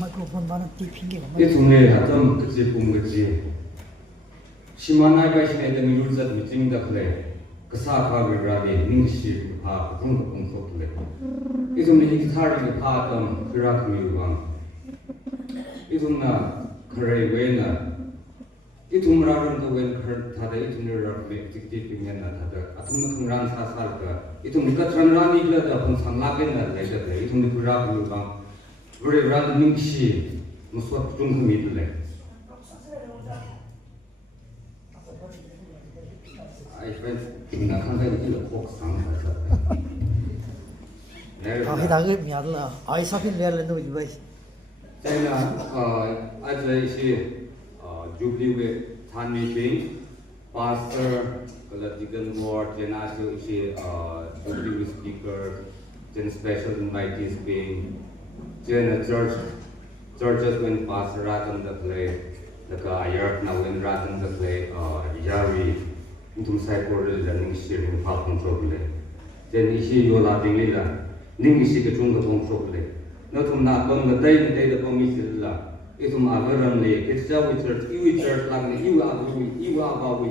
마이크로폰 많은 핑계가 이 동네에 하던 그지 본 거지. 시만나가 시내던 율자 미팅다 그래. 그 사과를 라니 닝시 파 그런 거 공소 그래. 이 동네 히타리를 파던 그라그미왕. 이 동네 그래 왜나 이 동네라는 거웬 다들 이 동네라는 게 직접적이냐 다들 아tom의 큰란 사살까 이 동네가 전란이 그러다 본상락에나 내가 이 동네 그라그미왕. 우리 라는 닝시 무슨 중금이 있을래? 아이 나 한가지 이거 꼭 상하자. 아, 이다가 미안하다. 아이 사핀 내려는 거 이거. 제가 아주 이시 주비에 단미팅 pastor kalau digan ward jenazah ishi jubilee speaker jen special invitees being jen churches when pastor ratan the play the ayat now when ratan the play yari intum sai por the ning shiring pa control le jen ishi yo la ding le ning ishi ke chung ka thong so le no thum na kon the day the commission la itum avaran le it's church lang ne Awovawui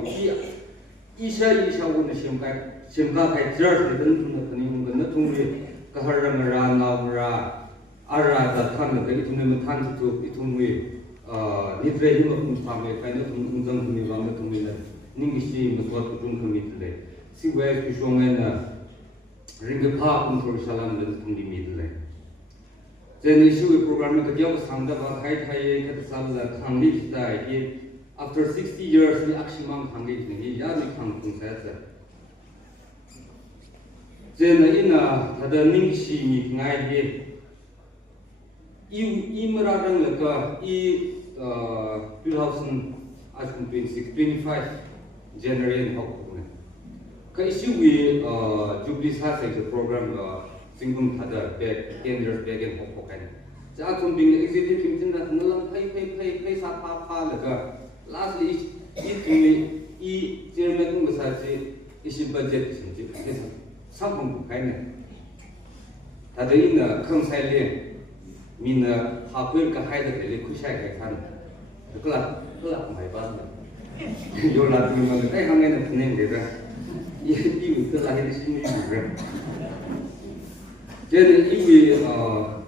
isha won simka kai church den thum na ni na thum ri ka harang ra na ra ara da khan da itum ne khan tu itum wi ni tre hi ma pham me kai na thum jang ni wa ma thum ni ning ishi ma swat tung kham ni le si we ki shong na ring pa kum thor salam den thum ni mi le then issue program में कदिया को सांदा बाखाई खाई कद साल खांगी किता है after 60 years the action mang खांगी नहीं यार नहीं खांग तुम सैसे then ina tada ningshi mi ngai he imra rang laka 2026 25 January hok ne ka issue we jubilee sa se program Singum tada back kenders back and hokan ja thum bing executive team tin da nalam phai sa pa laga lastly i chairman ko sa se isi budget sin ji samphum kaine tada in kham sai le min ha pher ka hai da le khushai kai khan kala mai ba yo la tu ma kai hang ne phne de da i ka la he sin ni re jadi iwi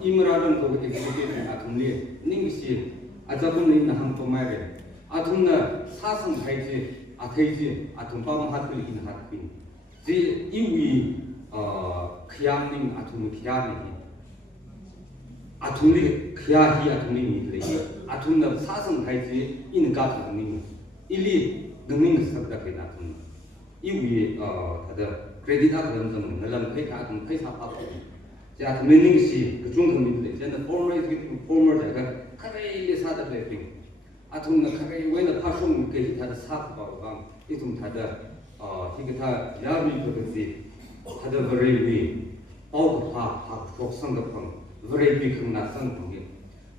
imradan ko executive athumni ningshi ajabun ni naham tomare athumna sasam khaiji akhaiji athumpa ma hatkuli in hatpin ji iwi khyam ning athum khyam ni athumni khya hi athumni ni le athumna sasam khaiji in ka thumni ili dungning sabda ke athum iwi ada credit athum jam nalam khai ka athum khai sa pa 자, meaning 시 그중 commitment. 제가 former 제가 카레이 사다 배팅. 아tum나 카레이 왜나 파송 그 다다 사고가 이tum 다다 이게 다 야미 그것이 다다 very 파 속성급한 very big 나선 관계.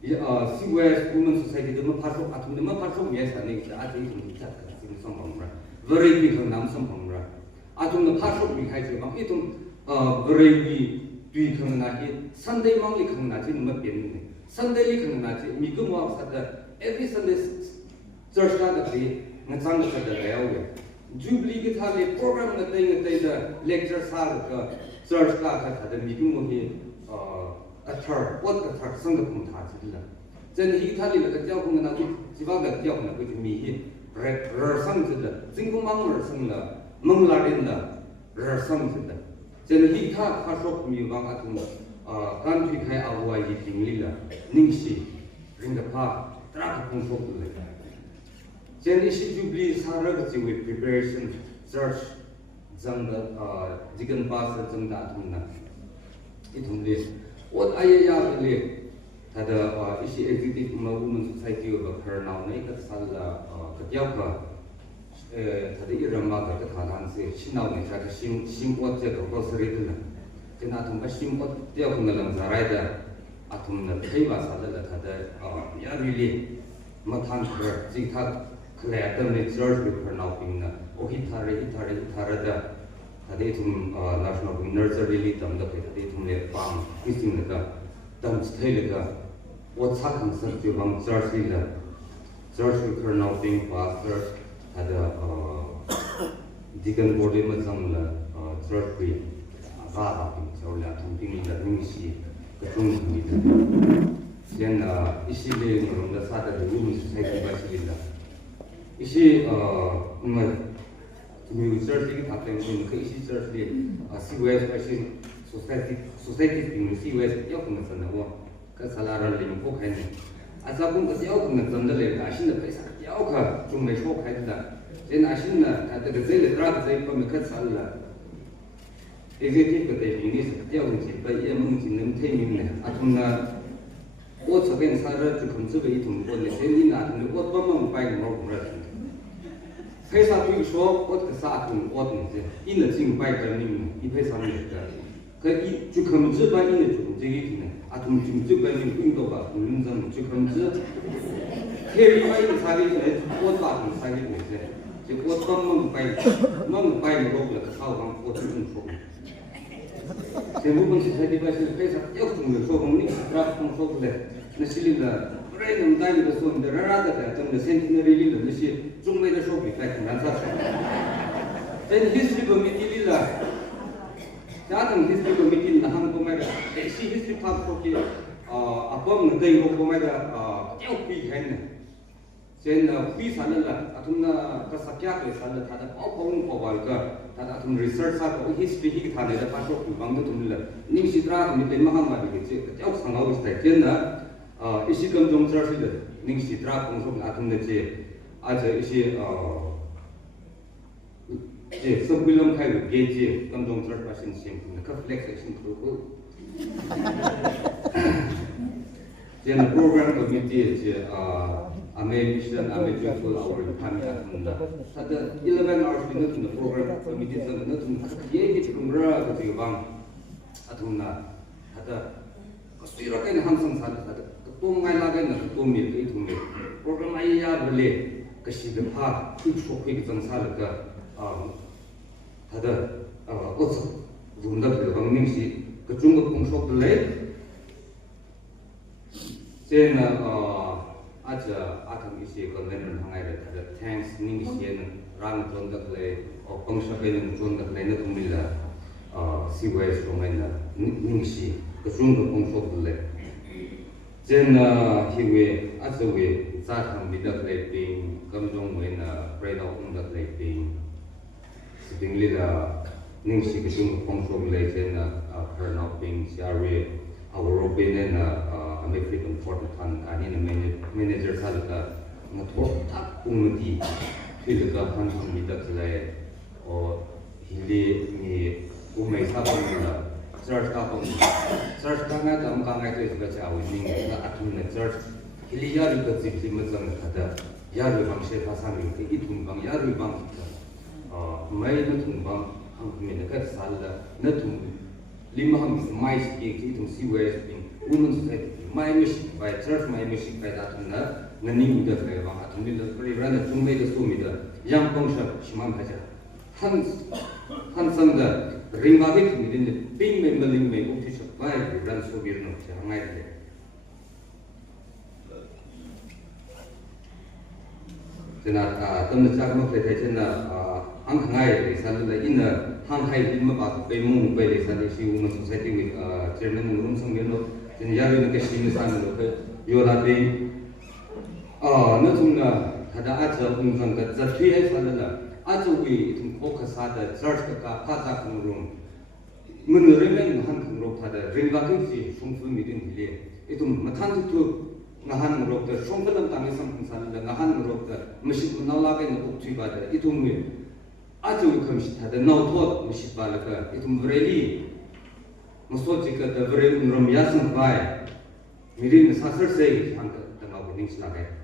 이 COS women society 도 파송 아tum나 파송 예산이 아주 좀 있다. 지금 성공라. very big 남성 공라. 아tum나 파송 미하지 막 이tum very big 이 강나기 Sunday 망리 강나지 너무 변네. Sunday 강나지 미그 모아서다 every Sunday church 가듯이 나장도 가다 레오게. Jubilee ki thali program na the lecture sal ka church ka the meeting mo hi athar what the thar sang kum tha chila chen hi thali la ka jaw kum na ku jiba ga jaw na ku mi hi rer sang chila jingkum mang rer sang la mang la rin la rer sang chila chen hi tha kha shop mi bang athum kan thi khai awai hi tingli la ningshi ring da pa tra ka kum shop le chen ishi Jubilee sara ga chi with preparation church jang da jigan pastor jang da thum na ithum le what ayaya le tada ishi executive women society of Kurnaw nei ka sala ka yaw ka tada irama ga ka thanan se shinaw ne ka sim what je ko sari dula chen athum ka sim what yaw kun lang zarai da athum na thei ba sala la tada ya really mathan ka ji tha Claire, the church with her now being hitara da Tadetum national nursery litam the Tadetum le farm, kissing the dumps tailor. What's happened since you long church leader? Church with her now being pastor had a deacon body mazam church with Ngara, so la something that Ningshi, the Tung. Then Ishile from the Saturday Women's Society by Shilda. Ishi research ki thate mo ke ishi research le COS ishi society thing COS yo kun san wo ka salara le ko khai ne asa kun ka yo kun san da le ashin da paisa yo ka chung me sho khai da jen ashin na ta da zele tra da zai ko me ka sala executive ka te ni se yo kun chi pa ye mun chi nem the ni ne athun na o chaben sara chu khum chu be thum ko ne sen ni na ne ko pa ma pai mo ko ra配上比如说我这个啥东我东西，一能进百个人，一配上那个，可一就可能只把一能做这个呢，同就把你运动吧，运动就可能只，特别把一个啥的来，我打成啥的东西，就我帮弄百个落了，好像我就这么说。全部东西才得把是配上，要从的说红的，然后说出来，那是那个。不然你们单位的说，你的真的centenary的那些中美的手笔在很难上手。在 history committee 了，家庭 history committee 那他们都买的，这些 history 他说的我们对我买的要避开呢。现在非常的了，他们那个啥家对啥的，他的包个，他的research 啥个 history 一个他的把手笔帮的他们了，你是他们对马上买的这个要上好是真的。इसी कम जों चर्च ले निंग सित्रा पंसों आतुम ने जे आज इसी जे सब बिलों खाई गे जे कम जों चर्च पासिन सेम ने का फ्लेक्सेशन को जे न प्रोग्राम कमिटी जे आमे मिशन आमे जोफुल आवर टाइम आतुम ना सादा 11 hours बिनो तुम प्रोग्राम कमिटी सन न तुम ये के कुमरा के बांग आतुम ना सादा कस्तिरो के हम संसार सादा तुम मैं लगे ना तुम ये कहीं तुम ये प्रोग्राम आई यार बोले कशी दफा कुछ शौक एक संसार का हदा उस रूंदा के बंगनी सी कचुंग पंशोक ले जेन आज आथम इसी कन्वेंशन हंगाई रहता है थैंक्स निंगशियन रांग जोंदा ले और पंशोके जोंदा ले न तुम मिला सीवेस रोमेना निंगशी कचुंग पंशोक ले Then he will as a way that can be the clapping, come down when prayed out on the clapping. Sitting little Ningshi Kishung Pongshong Late and turn out being Shari, our open and a freedom for the fun and in a manager Salaka, not what up Umudi, feel the government can be the clay or he lay me who may happen. Church kapong church kanga dam kanga itu juga jauh ning na atun church hilia juga sih macam ada ya lu bang saya pasang itu bang ya lu bang mai na tung bang ang kami nak salah na tung lima ham mai sikit itu si wes ping women society mai musik by church mai musik by atun na ning udah kaya bang atun bila peribran tung mai itu sumi dah yang pengsa simam saja han samda ringbaget midin ping membeling me office by ran so birno hangai de tena tamna chakma play thai chena ang ngai sa la in hang hai din ma ba pe mu pe le sa de si women society with chairman room sang lo tin ya lu ke si sa lo ke yo la pe na tung na hada a cha ung sang ka za thi hai sa la a chu wi tung ko kha sa da church ka pha za kung room mun re men han kung ro tha da ring ba king si sung fu mi din le itum mathan tu ngahan ro da sung ba lam tang sam kung sa la ngahan ro da mashit na la ke na uk chi ba da itum mi 아주 금시타데 나우토 무시발까 이tum 브레리 무소지가 더 브레 음롬 야승 바이 미린 사설세 한가 당하고 닝스나게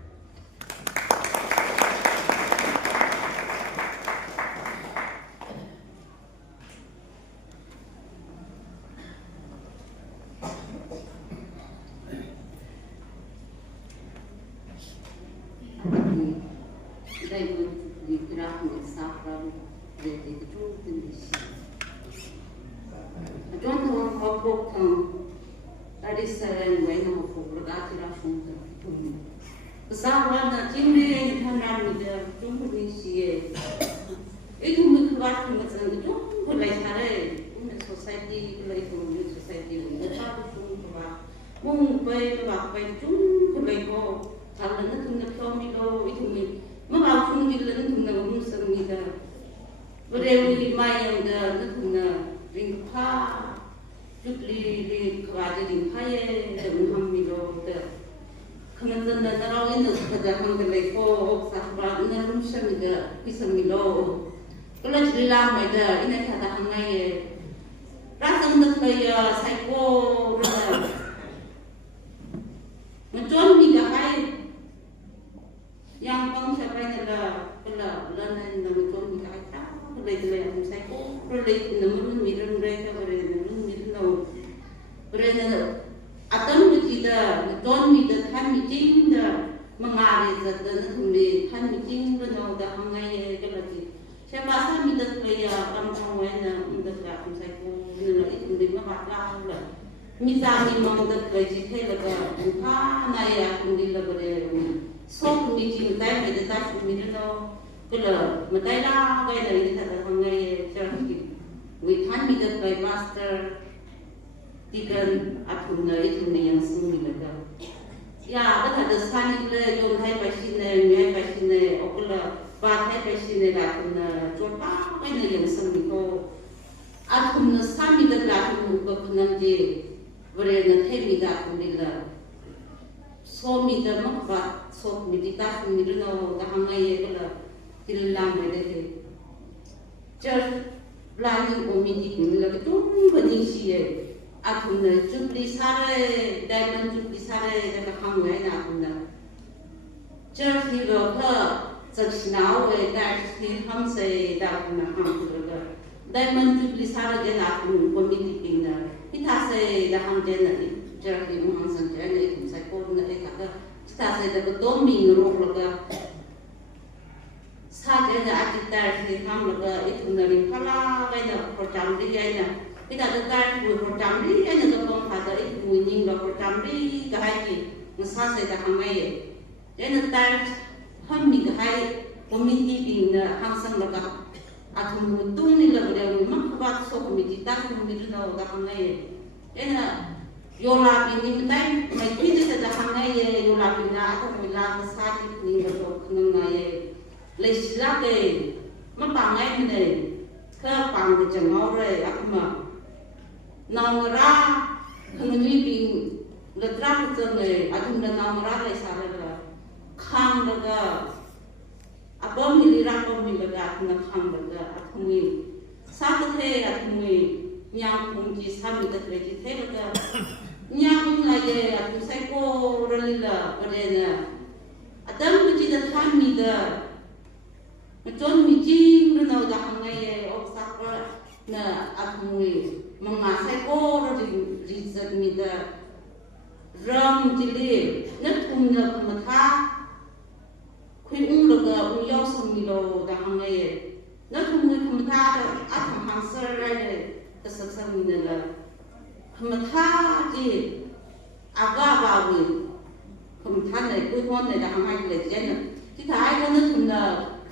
Kuihonna da hangai le jena. Kita ai ko na thumna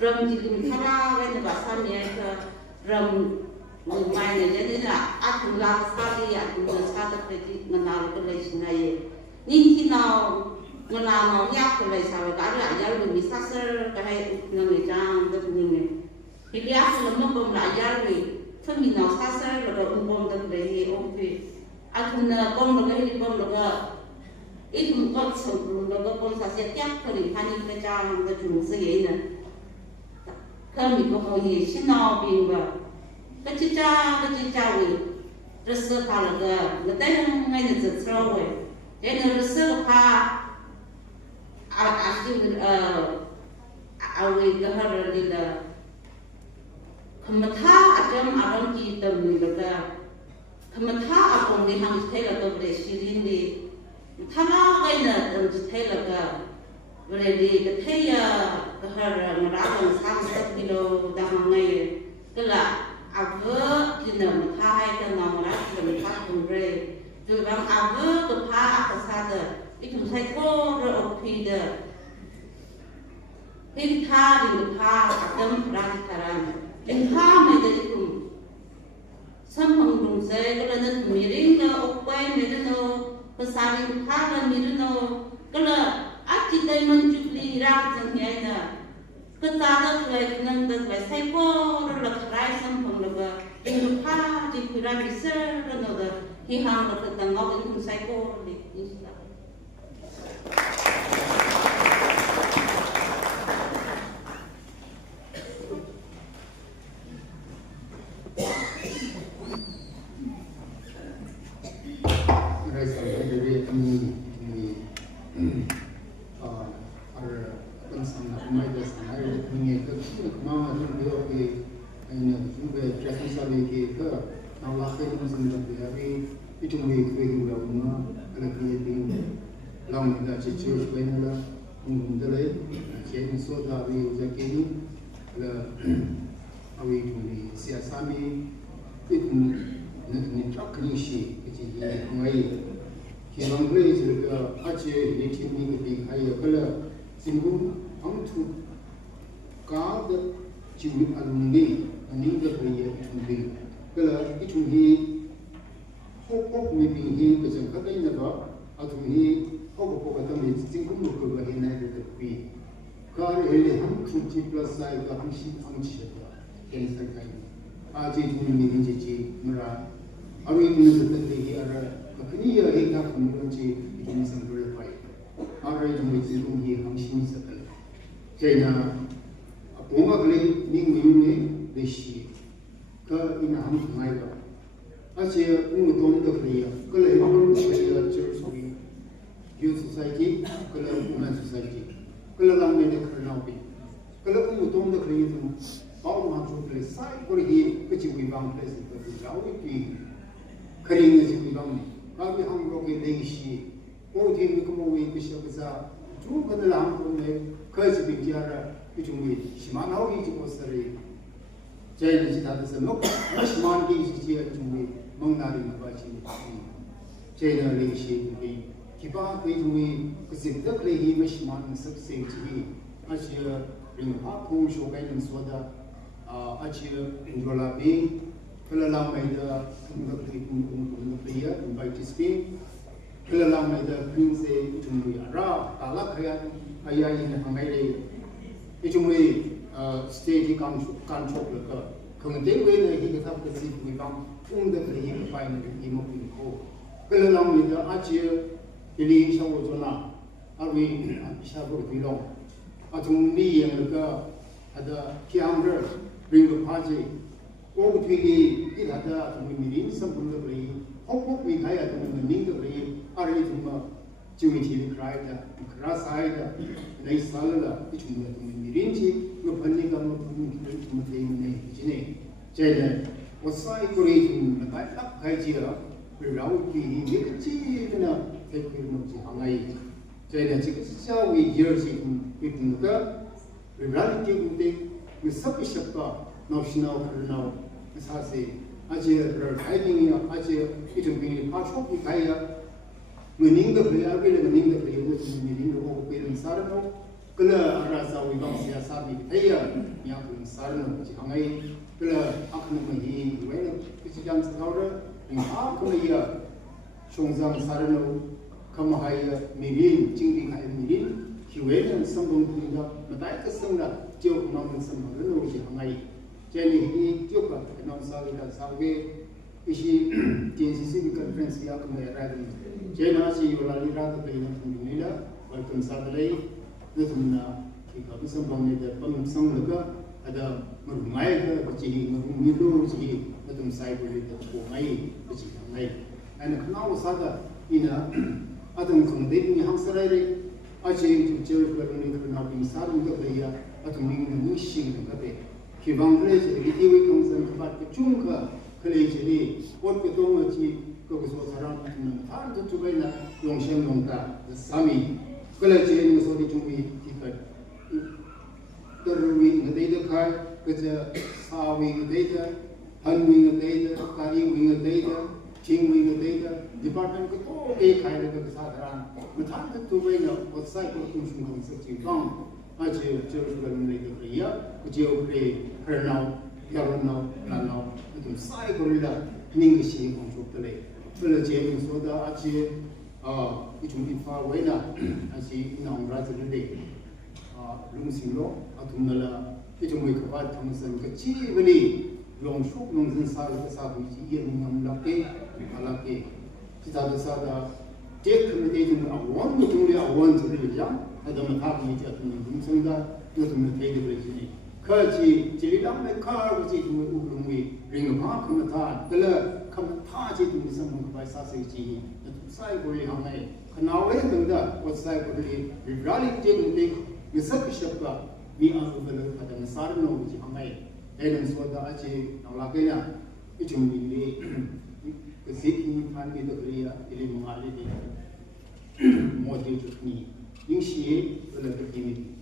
rầm chỉ dùng thara với nó bảo sao nhỉ cái rầm người mai này cho nên là ăn thằng làm sao đi ăn thằng sao được cái ngân nào cái lấy xin này nhưng khi nào ngân nào nó nhắc cái lấy sao cái là giờ mình bị sát sơ cái này người trang được như này thì cái áp là nó bom lại giờ rồi thôi mình nào sát sơ là được bom được đấy ông thì ăn thằng bom được cái bom được ít một con sừng được cái bom sát sơ chắc cái này hai cái trang cái chúng gì này cái mình có hồi gì xin nào bình và cái chiếc cha vậy rất sơ pha là cái người ta ngay là rất sâu rồi thế nên rất sơ pha actually cái hàng này là không tha aram chỉ tầm mình là cái không tha akom đi hàng thế là cái để xử lý đi tham cái này tầm thế là cái về đi cái thế cái hàng mà đã làm sao sẽ kilo đang ngay cái là avơ thì nằm thay cái nào đó thì mình phát cùng rồi rồi bằng avơ cái pha cái sao đó cái chúng sai cô rồi ở phía đó cái pha thì cái pha đâm ra cái này cái pha mới được cũng sắm phong cùng sẽ cái là nó miếng nó ở quay miếng nó cái sao cái pha là miếng nó cái là ác chỉ đây mình chụp đi ra chẳng hạn nè cái ta đó phải nâng được phải sai cô rồi là cái sắm phong được cái pha chỉ cứ ra cái sơ rồi nó được khi hàng được cái tầng ngõ cái cũng sai cô đi church when la dale chen so da we za keni la awi ni siasami it ni chakni shi ki ngai ki rangle ji ga ache ni tin ni ki khai kala singu am thu ka da ji alumni ani da priye ni kala itu hi hok mi bi hi ka jang ka dai na ba atu hi Ogo kata ni singkum luka bahina itu tapi kalau ele ham 20 plus saya itu ham sih ada cancer kain aja itu ni jadi merah awi itu sesuatu lagi ada kini ya kita kemudian jadi ini sambil lepai ada itu mesti rumhi ham sih sesuatu jadi bunga kali ni desi ke ini ham tunai ba aja umum tu kali ya kalau ham saya church youth society, kalau women society, kalau orang ni kerana apa? Kalau kamu tahu nak kerja tu, kau mahu kerja saya pergi ke Ciwibang place itu, jauh itu kerja ke Ciwibang ni. Kami hamil ke Lengsi, oh dia kamu pergi ke siapa? Cuma kalau hamil ni kerja bicara itu cuma siapa nak itu kosari. Jadi kita tu semua siapa ni itu cuma mengenali apa sih. Jadi Lengsi itu. Kita pergi ke Zimda Klehi Meshman Subsing Chi, Asia Ringhaku Shogai dan Swada, Asia Indrola B, Kelalang Maida Kumukliya, Invite Speak, Kelalang Maida Quincy Tumuyara, Talak Hayat Ayah in Hangai, Itumui State Control, Kemudian kita have the seat we found the Klehi Fine Imokin Ko, Kelalang Maida Asia. Jadi saya berjona, awi saya berbilang, atung ni yang ada kiamber ring paji, orang tu kita ada atung mirin sempurna beri, hok wihai atung mirin beri, hari itu mah cuci kerai dah, keras ada, naik salah itu mah atung mirin sih, lepas kamu cuma ini sini, jadi wasai kuri itu lepas tak kaji berlaut di kecil mana. Eksperimensi hangai. Jadi jika sejauh years itu kita reality kita misalnya siapa nasional kerana misalnya aja berkaitan aja itu begini pasok kita meninggal beliau itu meninggal orang pilih sarano 그래 알아서 우리 동시에 사비 대야 양분 살는 지 항에 그래 아크는 이 외는 그지장 사우를 아 그래야 총상 살는 감하야 미린 징징하야 미린 기회는 성공입니다. 마다이 그 성나 지역 나오는 성공을 오지 항에 제니 이 지역과 나온 사회가 사회 이시 DNCC 컨퍼런스야 그메라는 제나시 요라리라도 되는 분이라 welcome 사들이 그들나 기가 무슨 방면에 방송을가 ada merumai ke kecil merumilu sih betul saya boleh terpomai kecil mai ane kenal saja ina ada kemudian yang serai aja itu jauh kerana kenal besar juga dia atau minggu sih juga kibang kerja jadi we kongsan tempat kecungka kerja jadi buat ketemu aja kau seorang mentar tu juga na longshen longta sami kerja ini mesti cumi kita terwing ngedai kai kerja sawing ngedai hanwing ngedai kari wing ngedai king wing ngedai department ko to ke kai le ke sadharan muthan tu we na website ko tum shung kong se chi bang a che che ko le ke kriya ko je o pre kernau yarnau lanau tum sai ko la ning shi kong chu le le je ning so da a che i chung bi fa we na a chi nong ra ze le lungsimlo atumnala itumui khabat thamsan ka chi bani longshuk longzin sa sa bu ji ye ngam lakke alake kita sa da tek khme de jum awon mu tumli awon zuri ja adam tha ni ja tum lungsim da tu tum te de ji kha chi ji dam me kha bu ji tu u lungwi ring ma kham tha tala kham tha ji tu sam mu khabai sa se ji sai go li hamai khnawe dangda wa sai go li rali je mu te Misal siapa ni aku kalau pada besar no uji hamai, dan suatu aja nak lakukan itu mungkin kesihatan pan kita kerja ini mengalir di model ni, ini sih kalau begini.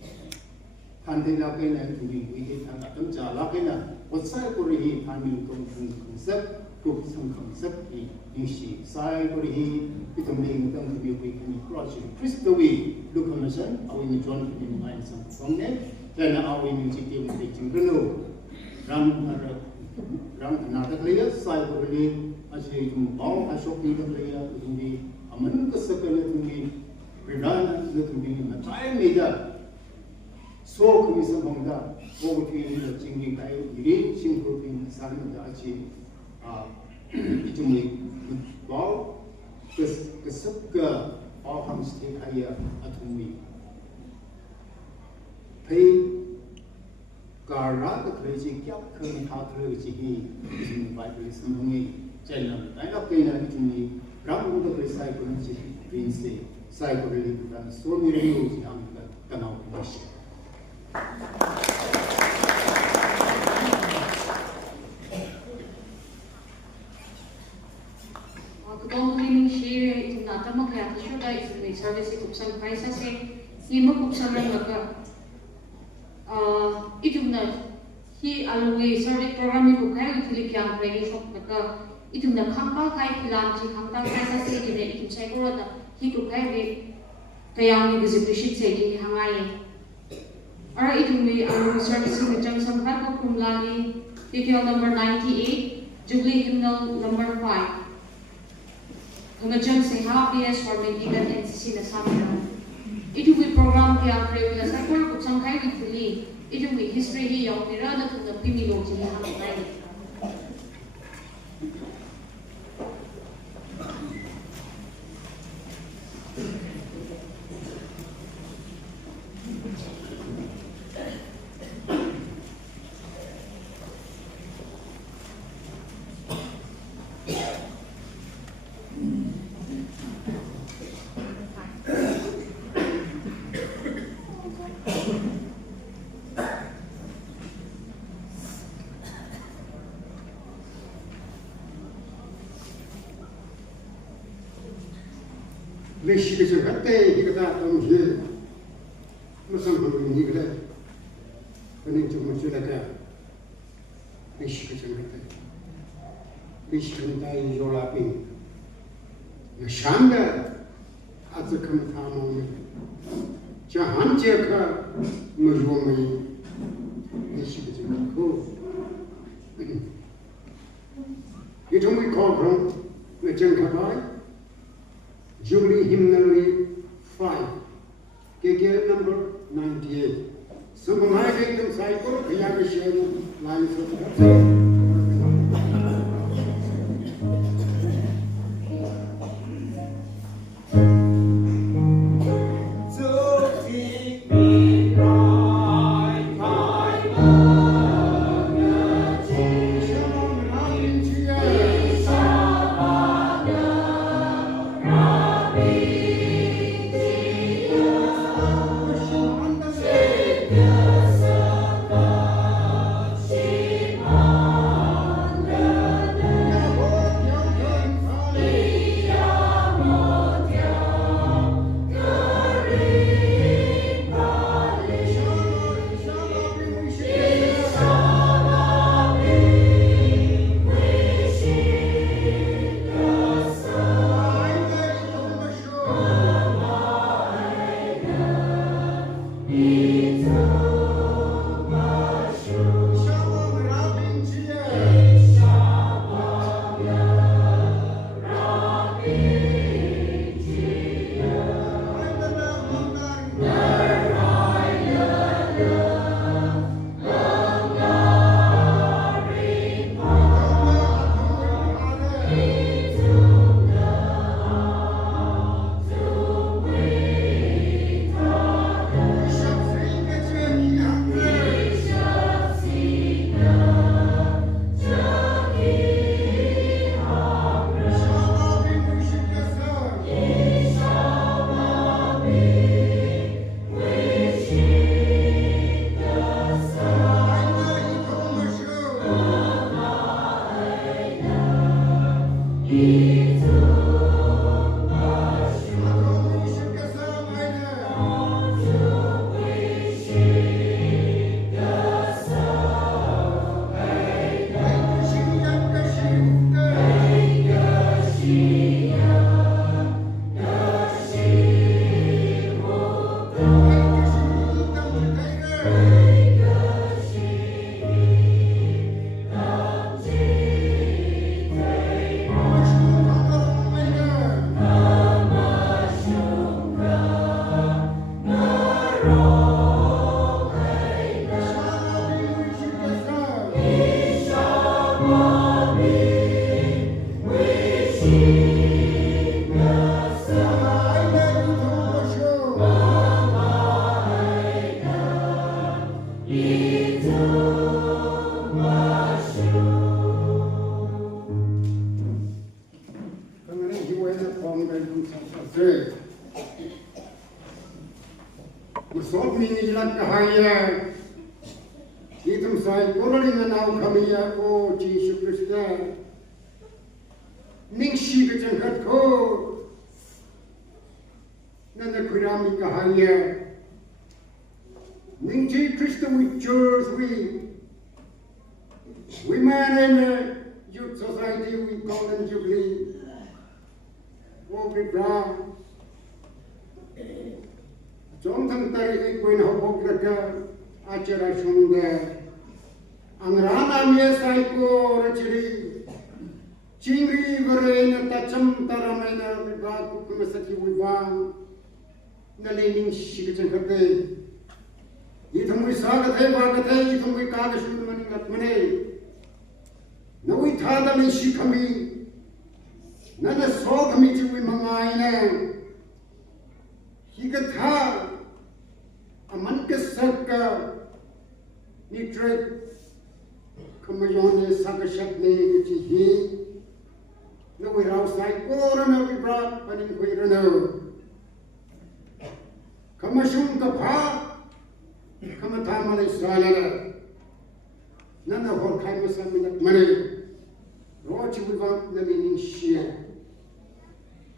Pan kita lakukan itu mungkin kita tak macam lakukan, wasai korih pan kita konsep, konsep ini sih. Saya korih itu mungkin kita mungkin project Christa location awi ni join ni main sam songne dan awi ni citi ni cingkelo ram nada kaya sai boleh asyik itu bau asok ni kaya ini aman kesekan itu ni beran itu ni macam meja so kami sambungda bau tu ni cingkeng kaya ini cingkelo ni sana dah asyik itu ni bau kesekan all comes to kaya atumi pay Ngara the crazy kya khan tha thre chi hi in bible samngi channel I love kena itumi ram the sai ko chi bin se sai ko ri dan so mi ri u chi am ka na ko shi Kung cleaning share itu nata magkaya siya dahil sa may service ikupsan paisa se lima kupsan lang laga itu na hi alungi service program itu kaya itili kiyang pregi shop laga itu na kampa kaya kilam si kampa paisa se itu na itu say ko na hi ko kaya kaya ni gazipishit se ini hangaye ara itu may alungi service na jang sampat ko kumlali detail number 98 Jubilee hymnal number 5 Ngajang seha PS for Medigan NCC na samira. Itu may program kaya preview sa kung kutsang kaya ituli. Itu may history hiyaw nira na kung napimilog siya hangay. Legislação até que está estamos ver, mas são por ninguém lá, quando a gente começou a cá, legislação até, legislação está em Jolapim, na Xanda, até que me falam, 자 한제가 무용이 이시지 그 이종이 거from 외정가바이 Jubilee Hymnal 5 KK number 98 Sambhai ekdam sai karo khaya ke share line so Christa with church, women and youth society, we call them Jubilee. Wobi Brown. Jonathan Tari Queen Hopograka, Achara Shunga, Angrana Miasaiko, Rachiri, Chingri, Verena, Tacham, Taramana, Vivaku, Kumasaki, Vivan, Nalini Shikachakate. Ithamui Sagathe, Bagathe, Ithamui Kadashun Gatmane. No, we thought of Shikami. None of so committee with Mangaina. He got her a Mankasaka nitrate Kamayone Sakashapne, which he. No, we're outside, or no, we brought, but in Quirano. Kamashun Kapa. Kamatamale Salada. None of our kindness have been money. What you would want the meaning share.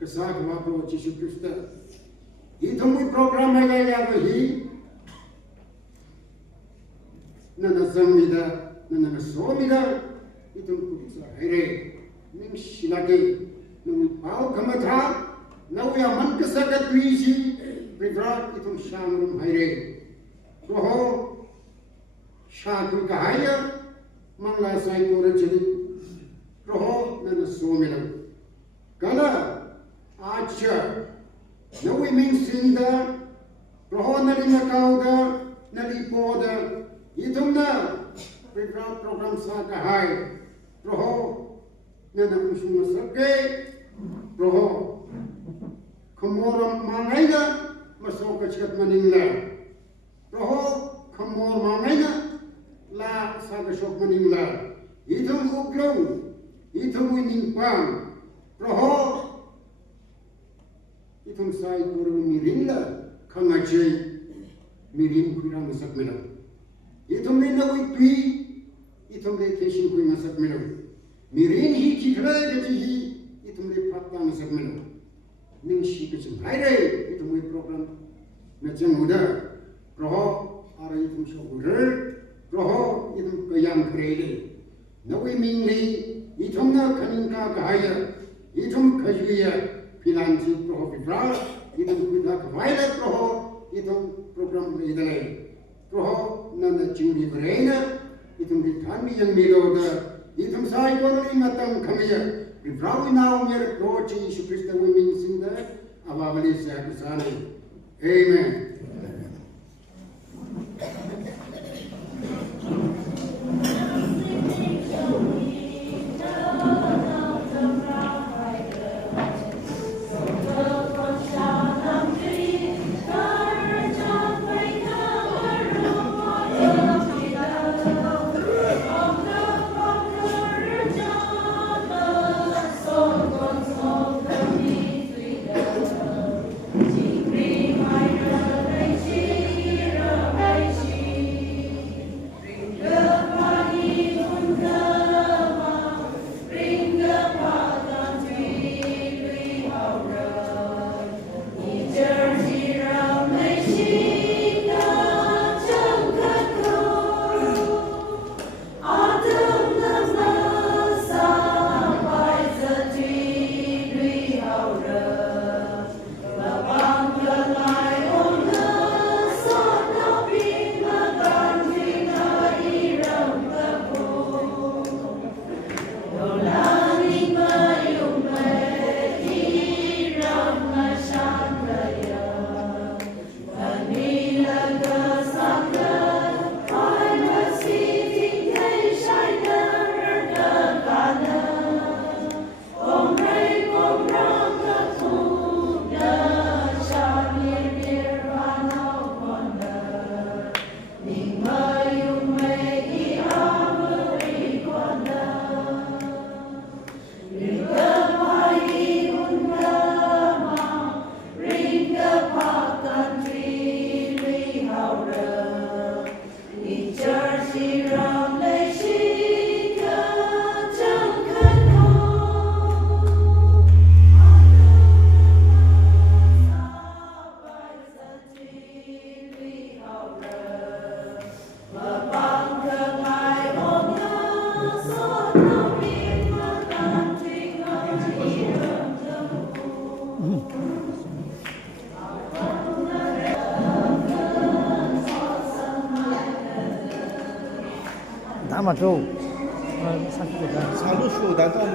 Kasaka Wapo Chishu Christa. He told me program I have he. Nana Zamida, Nana Somida. He told me Hare. Ning Shilaki. No, how Kamata. Now we are Mankasaka Twisi. Pivrat itum shangrum haire. Roho shaku kahaya mangla sai kore chili. Roho nana somelam. Kala acha nawi ming sinda roho nali nakauda nali poda itum na Pivrat program sa kahai. Roho nana usung sakay. Roho Kemoram mangaina masuk ke chat maningla. Roho kemor mangaina la saga shok maningla. Itum Ukhrul, itum winning pang. Roho itum sai guru mirinla kangajai mirin kurang masak melam. Itum lena witwi, itum le keshin kui masak melam. Mirin hi kikra gaji hi, itum le patang masak melam. NINGSHOK kecil, hai itu mui program macam muda, roh ara itu syukur, roh itu kayang kerele, nawi mingli itu na kaningka kahaya, itu kajuya finansi roh fitral, itu kita kawailat roh itu program itu roh nana curi berena, itu ditami yang miloda, itu saya korang matang kamiya. We probably now mere Lord Jesus Christ we mean sing that Awovawui Sakusani. Amen. Nama tu, sakit dah. Selalu show dan tu